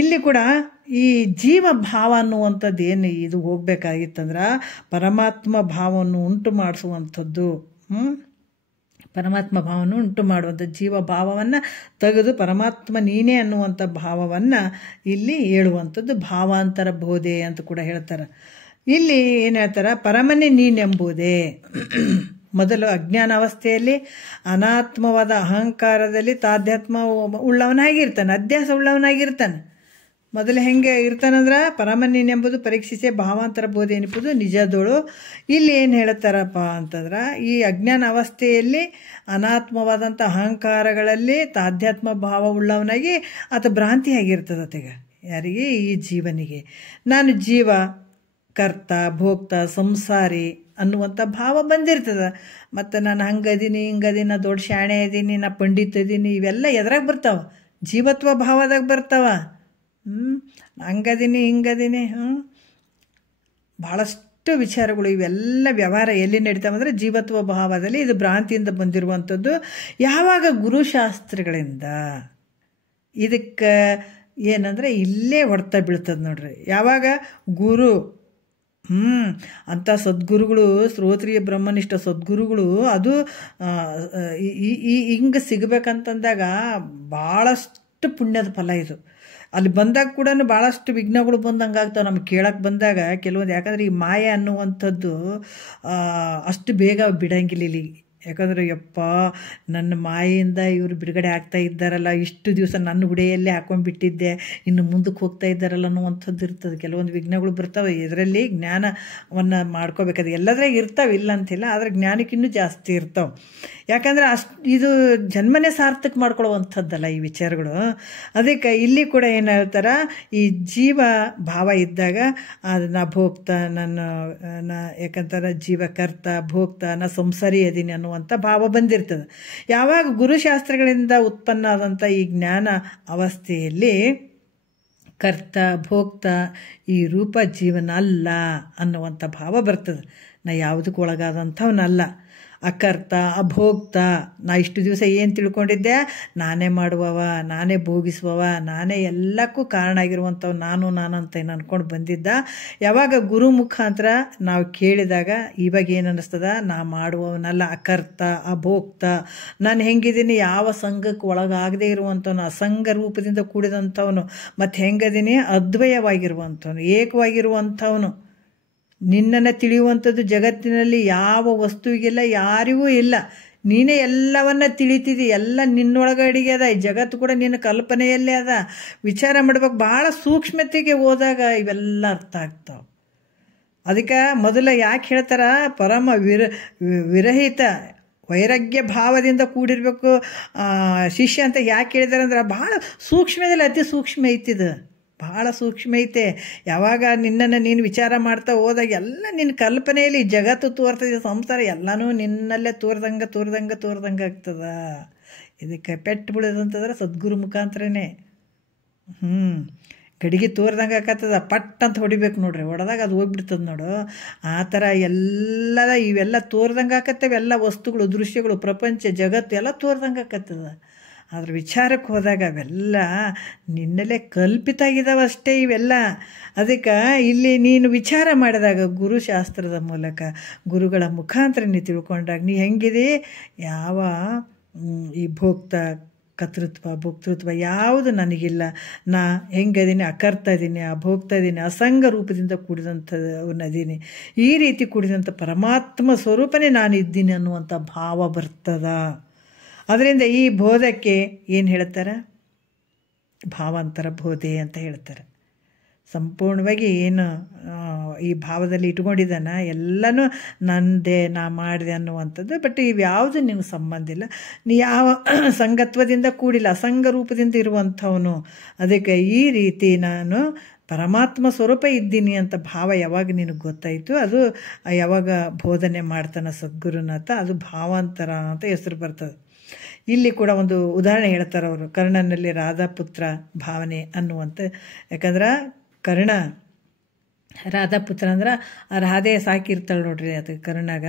ಇಲ್ಲಿ ಕೂಡ ಈ ಜೀವ ಭಾವ ಅನ್ನುವಂಥದ್ದು ಏನು ಇದು ಹೋಗ್ಬೇಕಾಗಿತ್ತಂದ್ರೆ ಪರಮಾತ್ಮ ಭಾವವನ್ನು ಉಂಟು ಮಾಡಿಸುವಂಥದ್ದು. ಪರಮಾತ್ಮ ಭಾವವನ್ನು ಉಂಟು ಮಾಡುವಂಥ ಜೀವ ಭಾವವನ್ನು ತೆಗೆದು ಪರಮಾತ್ಮ ನೀನೇ ಅನ್ನುವಂಥ ಭಾವವನ್ನು ಇಲ್ಲಿ ಹೇಳುವಂಥದ್ದು ಭಾವಾಂತರ ಬೋಧೆ ಅಂತ ಕೂಡ ಹೇಳ್ತಾರೆ. ಇಲ್ಲಿ ಏನು ಹೇಳ್ತಾರೆ, ಪರಮನೇ ನೀನೆಂಬುದೇ. ಮೊದಲು ಅಜ್ಞಾನ ಅವಸ್ಥೆಯಲ್ಲಿ ಅನಾತ್ಮವಾದ ಅಹಂಕಾರದಲ್ಲಿ ತಾಧ್ಯಾತ್ಮ ಉಳ್ಳವನಾಗಿರ್ತಾನೆ, ಅಧ್ಯಾಸ ಉಳ್ಳವನಾಗಿರ್ತಾನೆ. ಮೊದಲು ಹೆಂಗೆ ಇರ್ತಾನಂದ್ರೆ ಪರಮನ್ನೆಂಬುದು ಪರೀಕ್ಷಿಸೆ ಭಾವಾಂತರ ಬೋಧೆ ಎನಿಪುದು ನಿಜದೋಳು. ಇಲ್ಲಿ ಏನು ಹೇಳ್ತಾರಪ್ಪ ಅಂತಂದ್ರೆ, ಈ ಅಜ್ಞಾನ ಅವಸ್ಥೆಯಲ್ಲಿ ಅನಾತ್ಮವಾದಂಥ ಅಹಂಕಾರಗಳಲ್ಲಿ ತಾಧ್ಯಾತ್ಮ ಭಾವ ಉಳ್ಳವನಾಗಿ ಆತ ಭ್ರಾಂತಿಯಾಗಿರ್ತದತ್ತೀಗ. ಯಾರಿಗೆ? ಈ ಜೀವನಿಗೆ. ನಾನು ಜೀವ, ಕರ್ತ, ಭೋಕ್ತ, ಸಂಸಾರಿ ಅನ್ನುವಂಥ ಭಾವ ಬಂದಿರ್ತದೆ. ಮತ್ತು ನಾನು ಹಂಗದೀನಿ ಹಿಂಗದೀನಿ, ನಾ ದೊಡ್ಡ ಶಾಣೆ ಇದ್ದೀನಿ, ನಾ ಪಂಡಿತ ಇದ್ದೀನಿ, ಇವೆಲ್ಲ ಎದ್ರಾಗ ಬರ್ತಾವ? ಜೀವತ್ವ ಭಾವದಾಗ ಬರ್ತಾವ. ಹಂಗದೀನಿ ಹಿಂಗದೀನಿ, ಭಾಳಷ್ಟು ವಿಚಾರಗಳು ಇವೆಲ್ಲ ವ್ಯವಹಾರ ಎಲ್ಲಿ ನಡೀತಾವಂದ್ರೆ ಜೀವತ್ವ ಭಾವದಲ್ಲಿ. ಇದು ಭ್ರಾಂತಿಯಿಂದ ಬಂದಿರುವಂಥದ್ದು. ಯಾವಾಗ ಗುರುಶಾಸ್ತ್ರಗಳಿಂದ ಇದಕ್ಕೆ ಏನಂದರೆ ಇಲ್ಲೇ ಹೊಡ್ತಾ ಬೀಳ್ತದೆ ನೋಡ್ರಿ. ಯಾವಾಗ ಗುರು ಅಂಥ ಸದ್ಗುರುಗಳು, ಶ್ರೋತ್ರಿಯ ಬ್ರಹ್ಮನಿಷ್ಠ ಸದ್ಗುರುಗಳು, ಅದು ಹಿಂಗೆ ಸಿಗಬೇಕಂತಂದಾಗ ಭಾಳಷ್ಟು ಪುಣ್ಯದ ಫಲ ಇದು. ಅಲ್ಲಿ ಬಂದಾಗ ಕೂಡ ಭಾಳಷ್ಟು ವಿಘ್ನಗಳು ಬಂದಂಗೆ ಆಗ್ತಾವೆ ನಮ್ಗೆ ಕೇಳಕ್ಕೆ ಬಂದಾಗ ಕೆಲವೊಂದು. ಯಾಕಂದರೆ ಈ ಮಾಯೆ ಅನ್ನುವಂಥದ್ದು ಅಷ್ಟು ಬೇಗ ಬಿಡಂಗಿಲ್ಲ ಇಲ್ಲಿ. ಯಾಕಂದರೆ ಯಪ್ಪ ನನ್ನ ಮಾಯೆಯಿಂದ ಇವರು ಬಿಡುಗಡೆ ಆಗ್ತಾ ಇದ್ದಾರಲ್ಲ, ಇಷ್ಟು ದಿವಸ ನನ್ನ ಗುಡೆಯಲ್ಲೇ ಹಾಕೊಂಡ್ಬಿಟ್ಟಿದ್ದೆ, ಇನ್ನು ಮುಂದಕ್ಕೆ ಹೋಗ್ತಾ ಇದ್ದಾರಲ್ಲ ಅನ್ನುವಂಥದ್ದು ಇರ್ತದೆ. ಕೆಲವೊಂದು ವಿಘ್ನಗಳು ಬರ್ತಾವೆ. ಇದರಲ್ಲಿ ಜ್ಞಾನವನ್ನು ಮಾಡ್ಕೋಬೇಕಾದ್ರೆ ಎಲ್ಲದ್ರಾಗ ಇರ್ತಾವೆ, ಇಲ್ಲ ಅಂತಿಲ್ಲ, ಆದರೆ ಜ್ಞಾನಕ್ಕಿನ್ನೂ ಜಾಸ್ತಿ ಇರ್ತಾವೆ. ಯಾಕಂದರೆ ಇದು ಜನ್ಮನೇ ಸಾರ್ಥಕ ಮಾಡ್ಕೊಳ್ಳುವಂಥದ್ದಲ್ಲ ಈ ವಿಚಾರಗಳು. ಅದಕ್ಕೆ ಇಲ್ಲಿ ಕೂಡ ಏನು ಹೇಳ್ತಾರೆ, ಈ ಜೀವ ಭಾವ ಇದ್ದಾಗ ನಾ ಭೋಕ್ತ, ಯಾಕಂತಾರೆ ಜೀವಕರ್ತ, ಭೋಕ್ತ, ನಾ ಸಂಸಾರಿ ಅದೀನಿ ಅನ್ನುವಂಥ ಭಾವ ಬಂದಿರ್ತದೆ. ಯಾವಾಗ ಗುರುಶಾಸ್ತ್ರಗಳಿಂದ ಉತ್ಪನ್ನ ಆದಂಥ ಈ ಜ್ಞಾನ ಅವಸ್ಥೆಯಲ್ಲಿ ಕರ್ತ, ಭೋಕ್ತ, ಈ ರೂಪ ಜೀವನ ಅಲ್ಲ ಅನ್ನುವಂಥ ಭಾವ ಬರ್ತದೆ. ನಾ ಯಾವುದಕ್ಕೆ ಒಳಗಾದಂಥವನಲ್ಲ. ಅಕರ್ತ ಅಭೋಕ್ತ. ನಾ ಇಷ್ಟು ದಿವಸ ಏನು ತಿಳ್ಕೊಂಡಿದ್ದೆ, ನಾನೇ ಮಾಡುವವ, ನಾನೇ ಭೋಗಿಸುವವ, ನಾನೇ ಎಲ್ಲಕ್ಕೂ ಕಾರಣ ಆಗಿರುವಂಥವು ನಾನು ಅಂತ ಏನು ಅಂದ್ಕೊಂಡು ಬಂದಿದ್ದ. ಯಾವಾಗ ಗುರು ಮುಖಾಂತರ ನಾವು ಕೇಳಿದಾಗ ಇವಾಗ ಏನು ಅನ್ನಿಸ್ತದ, ನಾ ಮಾಡುವವನಲ್ಲ, ಅಕರ್ತ ಅಭೋಕ್ತ, ನಾನು ಹೆಂಗಿದ್ದೀನಿ, ಯಾವ ಸಂಘಕ್ಕೆ ಒಳಗಾಗದೇ ಇರುವಂಥವನು, ಅಸಂಗ ರೂಪದಿಂದ ಕೂಡಿದಂಥವನು, ಮತ್ತು ಹೆಂಗದೀನಿ ಅದ್ವಯವಾಗಿರುವಂಥವನು, ಏಕವಾಗಿರುವಂಥವನು. ನಿನ್ನನ್ನು ತಿಳಿಯುವಂಥದ್ದು ಜಗತ್ತಿನಲ್ಲಿ ಯಾವ ವಸ್ತುವಿಗಿಲ್ಲ, ಯಾರಿಗೂ ಇಲ್ಲ. ನೀನೇ ಎಲ್ಲವನ್ನ ತಿಳಿತಿದ್ದಿ, ಎಲ್ಲ ನಿನ್ನೊಳಗಡಿಗೆ ಅದ. ಈ ಜಗತ್ತು ಕೂಡ ನಿನ್ನ ಕಲ್ಪನೆಯಲ್ಲೇ ಅದ. ವಿಚಾರ ಮಾಡ್ಬೇಕು, ಭಾಳ ಸೂಕ್ಷ್ಮತೆಗೆ ಹೋದಾಗ ಇವೆಲ್ಲ ಅರ್ಥ ಆಗ್ತಾವೆ. ಅದಕ್ಕೆ ಮೊದಲ ಯಾಕೆ ಹೇಳ್ತಾರ, ಪರಮ ವಿರಹಿತ ವೈರಾಗ್ಯ ಭಾವದಿಂದ ಕೂಡಿರ್ಬೇಕು ಶಿಷ್ಯ ಅಂತ ಯಾಕೆ ಹೇಳಿದಾರೆ ಅಂದ್ರೆ, ಭಾಳ ಸೂಕ್ಷ್ಮದಲ್ಲಿ ಅತಿ ಸೂಕ್ಷ್ಮ ಐತಿದು, ಭಾಳ ಸೂಕ್ಷ್ಮ ಐತೆ. ಯಾವಾಗ ನಿನ್ನನ್ನು ನೀನು ವಿಚಾರ ಮಾಡ್ತಾ ಹೋದಾಗ ಎಲ್ಲ ನಿನ್ನ ಕಲ್ಪನೆಯಲ್ಲಿ ಜಗತ್ತು ತೋರ್ತದೆ, ಸಂಸಾರ ಎಲ್ಲನೂ ನಿನ್ನಲ್ಲೇ ತೋರ್ದಂಗೆ ಆಗ್ತದ. ಇದಕ್ಕೆ ಪೆಟ್ಟು ಬಿಡೋದಂತಂದ್ರೆ ಸದ್ಗುರು ಮುಖಾಂತರನೇ. ಗಡಿಗೆ ತೋರ್ದಂಗೆ ಆಕತ್ತದ, ಪಟ್ ಅಂತ ಹೊಡಿಬೇಕು ನೋಡ್ರಿ, ಹೊಡೆದಾಗ ಅದು ಹೋಗ್ಬಿಡ್ತದೆ ನೋಡು. ಆ ಥರ ಇವೆಲ್ಲ ತೋರ್ದಂಗೆ ಆಕತ್ತವೆ. ಎಲ್ಲ ವಸ್ತುಗಳು, ದೃಶ್ಯಗಳು, ಪ್ರಪಂಚ, ಜಗತ್ತು ಎಲ್ಲ ತೋರ್ದಂಗೆ ಆಕತ್ತದ. ಅದ್ರ ವಿಚಾರಕ್ಕೆ ಹೋದಾಗ ಅವೆಲ್ಲ ನಿನ್ನಲ್ಲೇ ಕಲ್ಪಿತ ಆಗಿದಾವೆ ಅಷ್ಟೇ ಇವೆಲ್ಲ. ಅದಕ್ಕೆ ಇಲ್ಲಿ ನೀನು ವಿಚಾರ ಮಾಡಿದಾಗ ಗುರುಶಾಸ್ತ್ರದ ಮೂಲಕ, ಗುರುಗಳ ಮುಖಾಂತರ ನೀ ತಿಳ್ಕೊಂಡಾಗ ನೀ ಹೆಂಗಿದೆ, ಯಾವ ಈ ಭೋಕ್ತ ಕರ್ತೃತ್ವ ಭೋಕ್ತೃತ್ವ ಯಾವುದು ನನಗಿಲ್ಲ, ನಾ ಹೆಂಗದೀನಿ, ಅಕರ್ತ ಇದೀನಿ, ಅಭೋಕ್ತ ಇದೀನಿ, ಅಸಂಗ ರೂಪದಿಂದ ಕೂಡಿದಂಥವನ್ನದೀನಿ, ಈ ರೀತಿ ಕೂಡಿದಂಥ ಪರಮಾತ್ಮ ಸ್ವರೂಪನೇ ನಾನು ಇದ್ದೀನಿ ಅನ್ನುವಂಥ ಭಾವ ಬರ್ತದ. ಅದರಿಂದ ಈ ಬೋಧಕ್ಕೆ ಏನು ಹೇಳ್ತಾರೆ, ಭಾವಾಂತರ ಬೋಧೆ ಅಂತ ಹೇಳ್ತಾರೆ. ಸಂಪೂರ್ಣವಾಗಿ ಏನು ಈ ಭಾವದಲ್ಲಿ ಇಟ್ಕೊಂಡಿದ್ದಾನ ಎಲ್ಲನೂ ನಂದೇ, ನಾ ಮಾಡಿದೆ ಅನ್ನುವಂಥದ್ದು. ಬಟ್ ಇವ್ಯಾವುದು ನಿನಗೆ ಸಂಬಂಧ ಇಲ್ಲ, ನೀ ಯಾವ ಸಂಗತ್ವದಿಂದ ಕೂಡಿಲ್ಲ, ಅಸಂಗ ರೂಪದಿಂದ ಇರುವಂಥವನು. ಅದಕ್ಕೆ ಈ ರೀತಿ ನಾನು ಪರಮಾತ್ಮ ಸ್ವರೂಪ ಇದ್ದೀನಿ ಅಂತ ಭಾವ ಯಾವಾಗ ನಿನಗೆ ಗೊತ್ತಾಯಿತು, ಅದು ಯಾವಾಗ ಬೋಧನೆ ಮಾಡ್ತಾನೆ ಸದ್ಗುರುನಾಥ, ಅದು ಭಾವಾಂತರ ಅಂತ ಹೆಸರು ಬರ್ತದೆ. ಇಲ್ಲಿ ಕೂಡ ಒಂದು ಉದಾಹರಣೆ ಹೇಳ್ತಾರೆ ಅವರು, ಕರ್ಣನಲ್ಲಿ ರಾಧಾಪುತ್ರ ಭಾವನೆ ಅನ್ನುವಂಥ. ಯಾಕಂದ್ರೆ ಕರ್ಣ ರಾಧಾಪುತ್ರ ಅಂದ್ರೆ ಆ ರಾಧೆ ಸಾಕಿರ್ತಾಳೆ ನೋಡ್ರಿ, ಅದು ಕರ್ಣಾಗ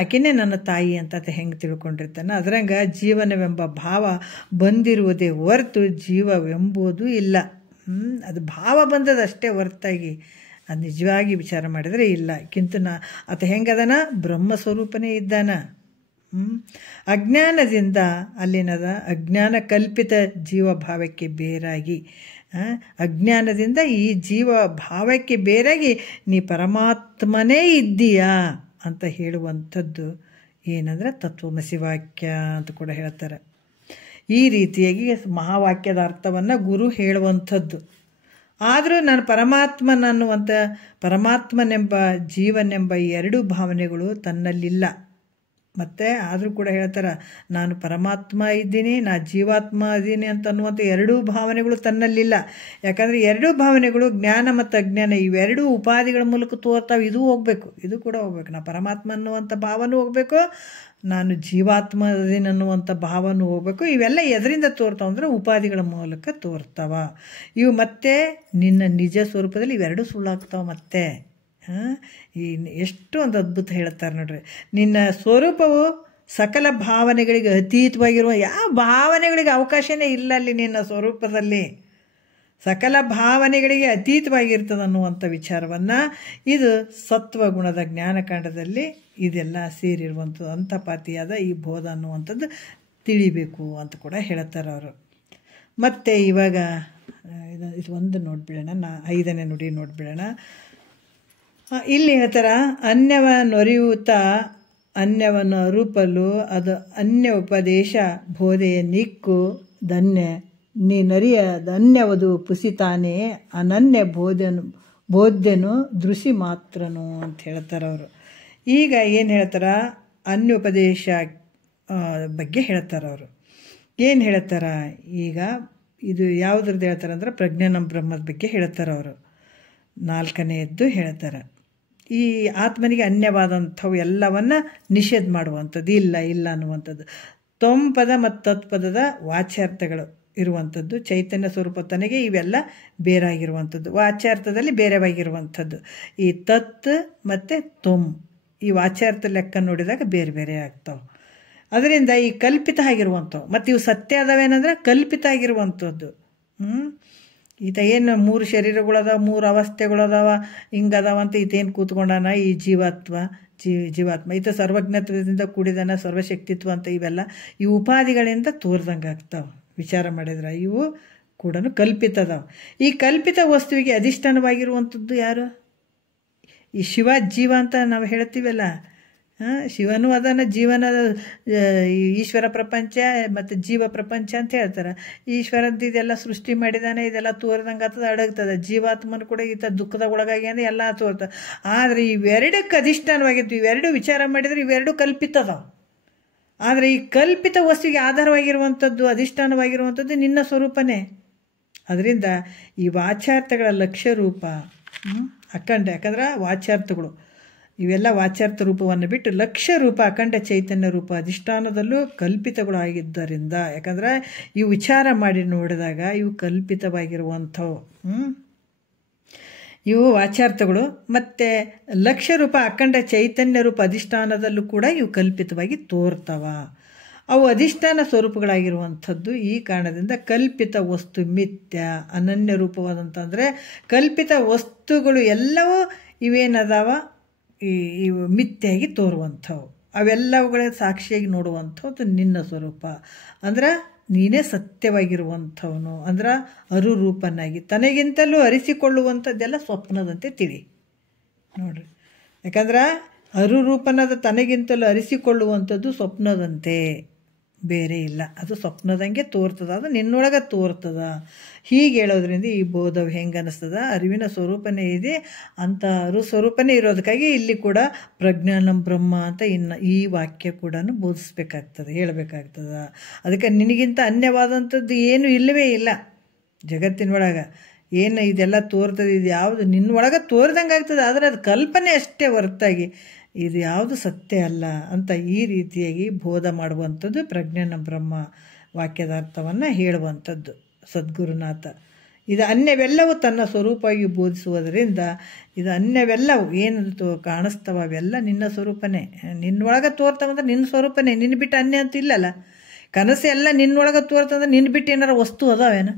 ಆಕೆನೇ ನನ್ನ ತಾಯಿ ಅಂತ ಹೆಂಗೆ ತಿಳ್ಕೊಂಡಿರ್ತಾನೆ. ಅದರಂಗೆ ಜೀವನವೆಂಬ ಭಾವ ಬಂದಿರುವುದೇ ಹೊರತು ಜೀವವೆಂಬುದು ಇಲ್ಲ. ಅದು ಭಾವ ಬಂದದಷ್ಟೇ ಹೊರತಾಗಿ ಅದು ನಿಜವಾಗಿ ವಿಚಾರ ಮಾಡಿದರೆ ಇಲ್ಲ. ಕಿಂತು ಆತ ಹೆಂಗದನ, ಬ್ರಹ್ಮಸ್ವರೂಪನೇ ಇದ್ದಾನ. ಅಜ್ಞಾನದಿಂದ ಅಲ್ಲಿನದ ಅಜ್ಞಾನ ಕಲ್ಪಿತ ಜೀವಭಾವಕ್ಕೆ ಬೇರಾಗಿ, ಅಜ್ಞಾನದಿಂದ ಈ ಜೀವ ಭಾವಕ್ಕೆ ಬೇರಾಗಿ ನೀ ಪರಮಾತ್ಮನೇ ಇದ್ದೀಯಾ ಅಂತ ಹೇಳುವಂಥದ್ದು ಏನಂದ್ರೆ ತತ್ವಮಸಿ ವಾಕ್ಯ ಅಂತ ಕೂಡ ಹೇಳ್ತಾರೆ. ಈ ರೀತಿಯಾಗಿ ಮಹಾವಾಕ್ಯದ ಅರ್ಥವನ್ನು ಗುರು ಹೇಳುವಂಥದ್ದು. ಆದರೂ ನಾನು ಪರಮಾತ್ಮನನ್ನುವಂಥ ಪರಮಾತ್ಮನೆಂಬ ಜೀವನೆಂಬ ಎರಡು ಭಾವನೆಗಳು ತನ್ನಲ್ಲಿಲ್ಲ. ಮತ್ತು ಆದರೂ ಕೂಡ ಹೇಳ್ತಾರೆ, ನಾನು ಪರಮಾತ್ಮ ಇದ್ದೀನಿ, ನಾ ಜೀವಾತ್ಮ ಇದ್ದೀನಿ ಅಂತ ಅನ್ನುವಂಥ ಎರಡೂ ಭಾವನೆಗಳು ತನ್ನಲ್ಲಿಲ್ಲ. ಯಾಕಂದರೆ ಎರಡೂ ಭಾವನೆಗಳು ಜ್ಞಾನ ಮತ್ತು ಅಜ್ಞಾನ ಇವೆರಡೂ ಉಪಾಧಿಗಳ ಮೂಲಕ ತೋರ್ತಾವೆ. ಇದು ಹೋಗ್ಬೇಕು, ಇದು ಕೂಡ ಹೋಗ್ಬೇಕು. ನಾ ಪರಮಾತ್ಮ ಅನ್ನುವಂಥ ಭಾವನೂ ಹೋಗಬೇಕು, ನಾನು ಜೀವಾತ್ಮ ಇದೀನಿ ಅನ್ನುವಂಥ ಭಾವನೂ ಹೋಗ್ಬೇಕು. ಇವೆಲ್ಲ ಎದರಿಂದ ತೋರ್ತಾವ ಅಂದರೆ ಉಪಾಧಿಗಳ ಮೂಲಕ ತೋರ್ತಾವ. ಇವು ಮತ್ತೆ ನಿನ್ನ ನಿಜ ಸ್ವರೂಪದಲ್ಲಿ ಇವೆರಡೂ ಸುಳ್ಳಾಗ್ತಾವೆ. ಮತ್ತೆ ಎಷ್ಟು ಒಂದು ಅದ್ಭುತ ಹೇಳ್ತಾರೆ ನೋಡ್ರಿ. ನಿನ್ನ ಸ್ವರೂಪವು ಸಕಲ ಭಾವನೆಗಳಿಗೆ ಅತೀತವಾಗಿರುವ, ಯಾವ ಭಾವನೆಗಳಿಗೆ ಅವಕಾಶನೇ ಇಲ್ಲ ಅಲ್ಲಿ ನಿನ್ನ ಸ್ವರೂಪದಲ್ಲಿ. ಸಕಲ ಭಾವನೆಗಳಿಗೆ ಅತೀತವಾಗಿರ್ತದೆ ಅನ್ನುವಂಥ ವಿಚಾರವನ್ನು ಇದು ಸತ್ವಗುಣದ ಜ್ಞಾನಕಾಂಡದಲ್ಲಿ ಇದೆಲ್ಲ ಸೇರಿರುವಂಥದ್ದು. ಅಂತಪಾತಿಯಾದ ಈ ಬೋಧ ಅನ್ನುವಂಥದ್ದು ತಿಳಿಬೇಕು ಅಂತ ಕೂಡ ಹೇಳ್ತಾರೆ ಅವರು. ಮತ್ತು ಇವಾಗ ಇದು ಒಂದು ನೋಡ್ಬಿಡೋಣ, 5ನೇ ನುಡಿ ನೋಡ್ಬಿಡೋಣ. ಇಲ್ಲಿ ಹೇಳ್ತಾರ, ಅನ್ಯವ ನೊರೆಯುತ್ತಾ ಅನ್ಯವನ್ನು ಅರೂಪಲು ಅದು ಅನ್ಯ ಉಪದೇಶ ಬೋಧೆಯ ನಿಕ್ಕು ಧನ್ಯ ನೀ ನರಿಯದ ಅನ್ಯವದು ಪುಸಿತಾನೇ ಅನನ್ಯ ಬೋಧ್ಯನು ದೃಶಿ ಮಾತ್ರನು ಅಂತ ಹೇಳ್ತಾರೆ ಅವರು. ಈಗ ಏನು ಹೇಳ್ತಾರ, ಅನ್ಯೋಪದೇಶ ಬಗ್ಗೆ ಹೇಳ್ತಾರೆ ಅವರು. ಏನು ಹೇಳ್ತಾರ ಈಗ, ಇದು ಯಾವುದ್ರದ್ದು ಹೇಳ್ತಾರೆ ಅಂದ್ರೆ ಪ್ರಜ್ಞಾನ ಬ್ರಹ್ಮದ ಬಗ್ಗೆ ಹೇಳ್ತಾರೆ ಅವರು. 4ನೇದ್ದು ಹೇಳ್ತಾರೆ, ಈ ಆತ್ಮನಿಗೆ ಅನ್ಯವಾದಂಥವು ಎಲ್ಲವನ್ನ ನಿಷೇಧ ಮಾಡುವಂಥದ್ದು, ಇಲ್ಲ ಅನ್ನುವಂಥದ್ದು. ತ್ವಂಪದ ಮತ್ತು ತತ್ಪದದ ವಾಚ್ಯಾರ್ಥಗಳು ಇರುವಂಥದ್ದು, ಚೈತನ್ಯ ಸ್ವರೂಪ ತನಗೆ ಇವೆಲ್ಲ ಬೇರಾಗಿರುವಂಥದ್ದು, ವಾಚ್ಯಾರ್ಥದಲ್ಲಿ ಬೇರೆವಾಗಿರುವಂಥದ್ದು. ಈ ತತ್ ಮತ್ತು ತ್ವಂ ಈ ವಾಚ್ಯಾರ್ಥ ಲೆಕ್ಕ ನೋಡಿದಾಗ ಬೇರೆ ಬೇರೆ ಆಗ್ತಾವೆ. ಅದರಿಂದ ಈ ಕಲ್ಪಿತ ಆಗಿರುವಂಥವು ಮತ್ತು ಇವು ಸತ್ಯ ಅದಾವೇನಂದ್ರೆ ಕಲ್ಪಿತ ಆಗಿರುವಂಥದ್ದು. ಈತ ಏನು 3 ಶರೀರಗಳದಾವ, 3 ಅವಸ್ಥೆಗಳದಾವ, ಹಿಂಗದಾವ ಅಂತ ಈತೇನು ಕೂತ್ಕೊಂಡಾನ ಈ ಜೀವಾತ್ಮ ಈತ ಸರ್ವಜ್ಞತ್ವದಿಂದ ಕೂಡಿದಾನ, ಸರ್ವಶಕ್ತಿತ್ವ ಅಂತ ಇವೆಲ್ಲ ಈ ಉಪಾಧಿಗಳಿಂದ ತೋರ್ದಂಗೆ ಆಗ್ತಾವೆ. ವಿಚಾರ ಮಾಡಿದ್ರೆ ಇವು ಕೂಡ ಕಲ್ಪಿತದಾವ. ಈ ಕಲ್ಪಿತ ವಸ್ತುವಿಗೆ ಅಧಿಷ್ಠಾನವಾಗಿರುವಂಥದ್ದು ಯಾರು? ಈ ಶಿವ ಜೀವ ಅಂತ ನಾವು ಹೇಳ್ತೀವಲ್ಲ, ಶಿವನೂ ಅದನ್ನ, ಜೀವನ ಈಶ್ವರ ಪ್ರಪಂಚ ಮತ್ತು ಜೀವ ಪ್ರಪಂಚ ಅಂತ ಹೇಳ್ತಾರೆ. ಈಶ್ವರಂತ ಇದೆಲ್ಲ ಸೃಷ್ಟಿ ಮಾಡಿದಾನೆ, ಇದೆಲ್ಲ ತೋರ್ದಂಗೆ ಆಗ್ತದೆ, ಅಡಗ್ತದೆ. ಜೀವಾತ್ಮನ ಕೂಡ ಈತ ದುಃಖದ ಒಳಗಾಗಿ ಅಂದರೆ ಎಲ್ಲ ತೋರ್ತದೆ. ಆದರೆ ಇವೆರಡಕ್ಕೆ ಅಧಿಷ್ಠಾನವಾಗಿತ್ತು. ಇವೆರಡು ವಿಚಾರ ಮಾಡಿದರೆ ಇವೆರಡು ಕಲ್ಪಿತದ. ಆದರೆ ಈ ಕಲ್ಪಿತ ವಸ್ತುವಿಗೆ ಆಧಾರವಾಗಿರುವಂಥದ್ದು, ಅಧಿಷ್ಠಾನವಾಗಿರುವಂಥದ್ದು ನಿನ್ನ ಸ್ವರೂಪನೇ. ಅದರಿಂದ ಈ ವಾಚ್ಯಾರ್ಥಗಳ ಲಕ್ಷ್ಯ ರೂಪ ಅಖಂಡ, ಯಾಕಂದ್ರೆ ವಾಚ್ಯಾರ್ಥಗಳು ಇವೆಲ್ಲ ವಾಚ್ಯಾರ್ಥ ರೂಪವನ್ನು ಬಿಟ್ಟು ಲಕ್ಷ್ಯ ರೂಪ ಅಖಂಡ ಚೈತನ್ಯ ರೂಪ ಅಧಿಷ್ಠಾನದಲ್ಲೂ ಕಲ್ಪಿತಗಳು ಆಗಿದ್ದರಿಂದ, ಯಾಕಂದ್ರೆ ಇವು ವಿಚಾರ ಮಾಡಿ ನೋಡಿದಾಗ ಇವು ಕಲ್ಪಿತವಾಗಿರುವಂಥವು. ಇವು ವಾಚ್ಯಾರ್ಥಗಳು. ಮತ್ತು ಲಕ್ಷ್ಯ ರೂಪ ಅಖಂಡ ಚೈತನ್ಯ ರೂಪ ಅಧಿಷ್ಠಾನದಲ್ಲೂ ಕೂಡ ಇವು ಕಲ್ಪಿತವಾಗಿ ತೋರ್ತವ. ಅವು ಅಧಿಷ್ಠಾನ ಸ್ವರೂಪಗಳಾಗಿರುವಂಥದ್ದು. ಈ ಕಾರಣದಿಂದ ಕಲ್ಪಿತ ವಸ್ತು ಮಿಥ್ಯ ಅನನ್ಯ ರೂಪವಾದಂತಂದರೆ ಕಲ್ಪಿತ ವಸ್ತುಗಳು ಎಲ್ಲವೂ ಇವೇನದಾವ ಇವು ಮಿಥ್ಯಾಗಿ ತೋರುವಂಥವು. ಅವೆಲ್ಲವುಗಳ ಸಾಕ್ಷಿಯಾಗಿ ನೋಡುವಂಥದ್ದು ನಿನ್ನ ಸ್ವರೂಪ. ಅಂದ್ರೆ ನೀನೇ ಸತ್ಯವಾಗಿರುವಂಥವನು. ಅಂದ್ರೆ ಅರುರೂಪನಾಗಿ ತನಗಿಂತಲೂ ಅರಿಸಿಕೊಳ್ಳುವಂಥದ್ದೆಲ್ಲ ಸ್ವಪ್ನದಂತೆ ತಿಳಿ ನೋಡ್ರಿ. ಯಾಕಂದ್ರೆ ಅರುರೂಪನಾದ ತನಗಿಂತಲೂ ಅರಿಸಿಕೊಳ್ಳುವಂಥದ್ದು ಸ್ವಪ್ನದಂತೆ, ಬೇರೆ ಇಲ್ಲ. ಅದು ಸ್ವಪ್ನದಂಗೆ ತೋರ್ತದ, ಅದು ನಿನ್ನೊಳಗೆ ತೋರ್ತದ. ಹೀಗೆ ಹೇಳೋದ್ರಿಂದ ಈ ಬೋಧವು ಹೆಂಗೆ ಅನ್ನಿಸ್ತದ, ಅರಿವಿನ ಸ್ವರೂಪನೇ ಇದೆ ಅಂತ ಅರು ಸ್ವರೂಪನೇ ಇರೋದಕ್ಕಾಗಿ ಇಲ್ಲಿ ಕೂಡ ಪ್ರಜ್ಞಾನಂ ಬ್ರಹ್ಮ ಅಂತ ಇನ್ನು ಈ ವಾಕ್ಯ ಕೂಡ ಬೋಧಿಸ್ಬೇಕಾಗ್ತದೆ, ಹೇಳಬೇಕಾಗ್ತದೆ. ಅದಕ್ಕೆ ನಿನಗಿಂತ ಅನ್ಯವಾದಂಥದ್ದು ಏನು ಇಲ್ಲವೇ ಇಲ್ಲ ಜಗತ್ತಿನೊಳಗೆ. ಏನು ಇದೆಲ್ಲ ತೋರ್ತದೆ, ಇದು ಯಾವುದು ನಿನ್ನೊಳಗೆ ತೋರ್ದಂಗೆ ಆಗ್ತದೆ, ಆದರೆ ಅದು ಕಲ್ಪನೆ ಅಷ್ಟೇ ಹೊರತಾಗಿ ಇದು ಯಾವುದು ಸತ್ಯ ಅಲ್ಲ ಅಂತ ಈ ರೀತಿಯಾಗಿ ಬೋಧ ಮಾಡುವಂಥದ್ದು ಪ್ರಜ್ಞಾನ ಬ್ರಹ್ಮ ವಾಕ್ಯದ ಅರ್ಥವನ್ನು ಹೇಳುವಂಥದ್ದು ಸದ್ಗುರುನಾಥ. ಇದು ಅನ್ಯವೆಲ್ಲವೂ ತನ್ನ ಸ್ವರೂಪವಾಗಿ ಬೋಧಿಸುವುದರಿಂದ ಇದು ಅನ್ಯವೆಲ್ಲವೂ ಏನು ಕಾಣಿಸ್ತವ ಅವೆಲ್ಲ ನಿನ್ನ ಸ್ವರೂಪನೇ, ನಿನ್ನೊಳಗೆ ತೋರ್ತವಂದ್ರೆ ನಿನ್ನ ಸ್ವರೂಪನೇ, ನಿನ್ನ ಬಿಟ್ಟು ಅನ್ಯ ಅಂತ ಇಲ್ಲಲ್ಲ. ಕನಸು ಎಲ್ಲ ನಿನ್ನೊಳಗೆ ತೋರ್ತಂದ್ರೆ ನಿನ್ನ ಬಿಟ್ಟು ಏನಾರ ವಸ್ತು ಅದಾವೇನು?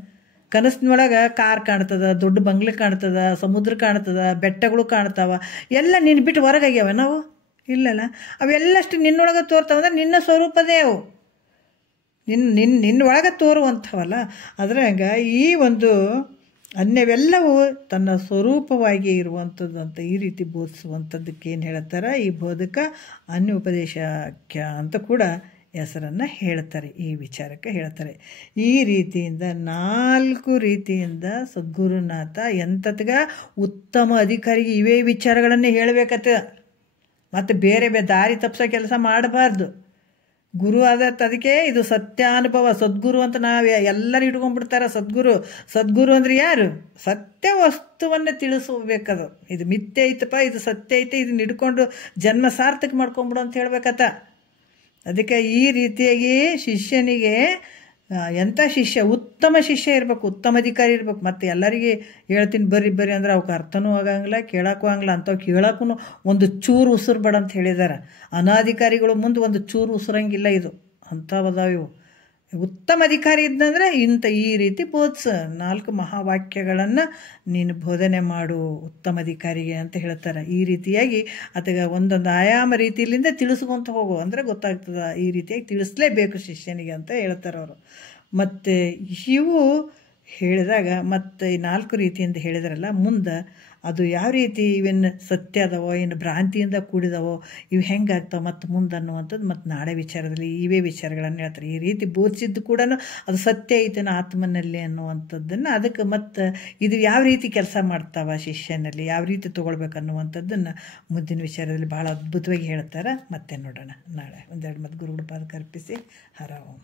ಕನಸಿನೊಳಗೆ ಕಾರ್ ಕಾಣ್ತದ, ದೊಡ್ಡ ಬಂಗ್ಲೆ ಕಾಣ್ತದ, ಸಮುದ್ರ ಕಾಣ್ತದ, ಬೆಟ್ಟಗಳು ಕಾಣ್ತಾವ, ಎಲ್ಲ ನಿನ್ನ ಬಿಟ್ಟು ಹೊರಗಾಗ್ಯಾವ ನಾವು ಇಲ್ಲಲ್ಲ. ಅವೆಲ್ಲಷ್ಟು ನಿನ್ನೊಳಗೆ ತೋರ್ತಾವಂದ್ರೆ ನಿನ್ನ ಸ್ವರೂಪದೇ ಅವು, ನಿನ್ನೊಳಗೆ ತೋರುವಂಥವಲ್ಲ. ಅದ್ರಾಗ ಈ ಒಂದು ಅನ್ಯವೆಲ್ಲವೂ ತನ್ನ ಸ್ವರೂಪವಾಗಿ ಇರುವಂಥದ್ದು ಅಂತ ಈ ರೀತಿ ಬೋಧಿಸುವಂಥದ್ದಕ್ಕೆ ಏನು ಹೇಳ್ತಾರೆ, ಈ ಬೋಧಕ ಅನ್ಯ ಉಪದೇಶಕ್ಯ ಅಂತ ಕೂಡ ಹೆಸರನ್ನು ಹೇಳ್ತಾರೆ. ಈ ವಿಚಾರಕ್ಕೆ ಹೇಳ್ತಾರೆ. ಈ ರೀತಿಯಿಂದ 4 ರೀತಿಯಿಂದ ಸದ್ಗುರುನಾಥ ಎಂಥತ್ಗ ಉತ್ತಮ ಅಧಿಕಾರಿಗೆ ಇವೇ ವಿಚಾರಗಳನ್ನೇ ಹೇಳಬೇಕತ್ತ. ಮತ್ತು ಬೇರೆ ದಾರಿ ತಪ್ಪಿಸೋ ಕೆಲಸ ಮಾಡಬಾರ್ದು. ಗುರು ಅದಕ್ಕೆ ಇದು ಸತ್ಯಾನುಭವ. ಸದ್ಗುರು ಅಂತ ನಾವು ಎಲ್ಲರೂ ಇಟ್ಕೊಂಡ್ಬಿಡ್ತಾರೆ. ಸದ್ಗುರು ಅಂದ್ರೆ ಯಾರು? ಸತ್ಯ ವಸ್ತುವನ್ನು ತಿಳಿಸಬೇಕದು. ಇದು ಮಿಥ್ಯೆ ಐತಪ್ಪ, ಇದು ಸತ್ಯ ಐತೆ, ಇದನ್ನ ಹಿಡ್ಕೊಂಡು ಜನ್ಮ ಸಾರ್ಥಕ ಮಾಡ್ಕೊಂಬಿಡು ಅಂತ ಹೇಳ್ಬೇಕತ್ತ. ಅದಕ್ಕೆ ಈ ರೀತಿಯಾಗಿ ಶಿಷ್ಯನಿಗೆ ಎಂಥ ಶಿಷ್ಯ, ಉತ್ತಮ ಶಿಷ್ಯ ಇರಬೇಕು, ಉತ್ತಮ ಅಧಿಕಾರಿ ಇರಬೇಕು. ಮತ್ತು ಎಲ್ಲರಿಗೆ ಹೇಳ್ತೀನಿ ಬರ್ರಿ ಅಂದ್ರೆ ಅವಕ್ಕೆ ಅರ್ಥನೂ ಆಗಂಗಿಲ್ಲ, ಕೇಳೋಕ್ಕೂ ಆಗಂಗಿಲ್ಲ. ಅಂಥವು ಕೇಳೋಕ್ಕೂ ಒಂದು ಚೂರು ಉಸಿರು ಬೇಡ ಅಂತ ಹೇಳಿದ್ದಾರೆ. ಅನಾಧಿಕಾರಿಗಳು ಮುಂದೆ ಒಂದು ಚೂರು ಉಸಿರಂಗಿಲ್ಲ. ಇದು ಅಂಥವದಾವ ಇವು. ಉತ್ತಮ ಅಧಿಕಾರಿ ಇದ್ದಂದ್ರೆ ಈ ರೀತಿ ಬೋಧಿಸ 4 ಮಹಾವಾಕ್ಯಗಳನ್ನು ನೀನು ಬೋಧನೆ ಮಾಡು ಉತ್ತಮ ಅಧಿಕಾರಿಗೆ ಅಂತ ಹೇಳ್ತಾರೆ. ಈ ರೀತಿಯಾಗಿ ಅಥವಾ ಒಂದೊಂದು ಆಯಾಮ ರೀತಿಯಿಂದ ತಿಳಿಸ್ಕೊಂತ ಹೋಗು ಅಂದರೆ ಗೊತ್ತಾಗ್ತದೆ. ಈ ರೀತಿಯಾಗಿ ತಿಳಿಸ್ಲೇಬೇಕು ಶಿಷ್ಯನಿಗೆ ಅಂತ ಹೇಳ್ತಾರೆ ಅವರು. ಮತ್ತು ಇವು ಹೇಳಿದಾಗ ಮತ್ತು ಈ 4 ರೀತಿಯಿಂದ ಹೇಳಿದ್ರಲ್ಲ, ಮುಂದೆ ಅದು ಯಾವ ರೀತಿ ಇವೇನು ಸತ್ಯ ಅದವೋ ಏನು ಭ್ರಾಂತಿಯಿಂದ ಕೂಡಿದವೋ ಇವು ಹೆಂಗಾಗ್ತಾವೆ ಮತ್ತು ಮುಂದೆ ಅನ್ನುವಂಥದ್ದು ಮತ್ತು ನಾಳೆ ವಿಚಾರದಲ್ಲಿ ಇವೇ ವಿಚಾರಗಳನ್ನು ಹೇಳ್ತಾರೆ. ಈ ರೀತಿ ಬೋಧಿಸಿದ್ದು ಕೂಡ ಅದು ಸತ್ಯ ಐತನ ಆತ್ಮನಲ್ಲಿ ಅನ್ನುವಂಥದ್ದನ್ನು, ಅದಕ್ಕೆ ಮತ್ತು ಇದು ಯಾವ ರೀತಿ ಕೆಲಸ ಮಾಡ್ತಾವ ಶಿಷ್ಯನಲ್ಲಿ, ಯಾವ ರೀತಿ ತೊಗೊಳ್ಬೇಕು ಅನ್ನುವಂಥದ್ದನ್ನು ಮುಂದಿನ ವಿಚಾರದಲ್ಲಿ ಭಾಳ ಅದ್ಭುತವಾಗಿ ಹೇಳ್ತಾರೆ. ಮತ್ತೆ ನೋಡೋಣ ನಾಳೆ. ಒಂದೆರಡು ಮತ್ತು ಗುರುಗಳ ಪಾದಕ್ಕೆ ಅರ್ಪಿಸಿ ಹರ ಓಂ.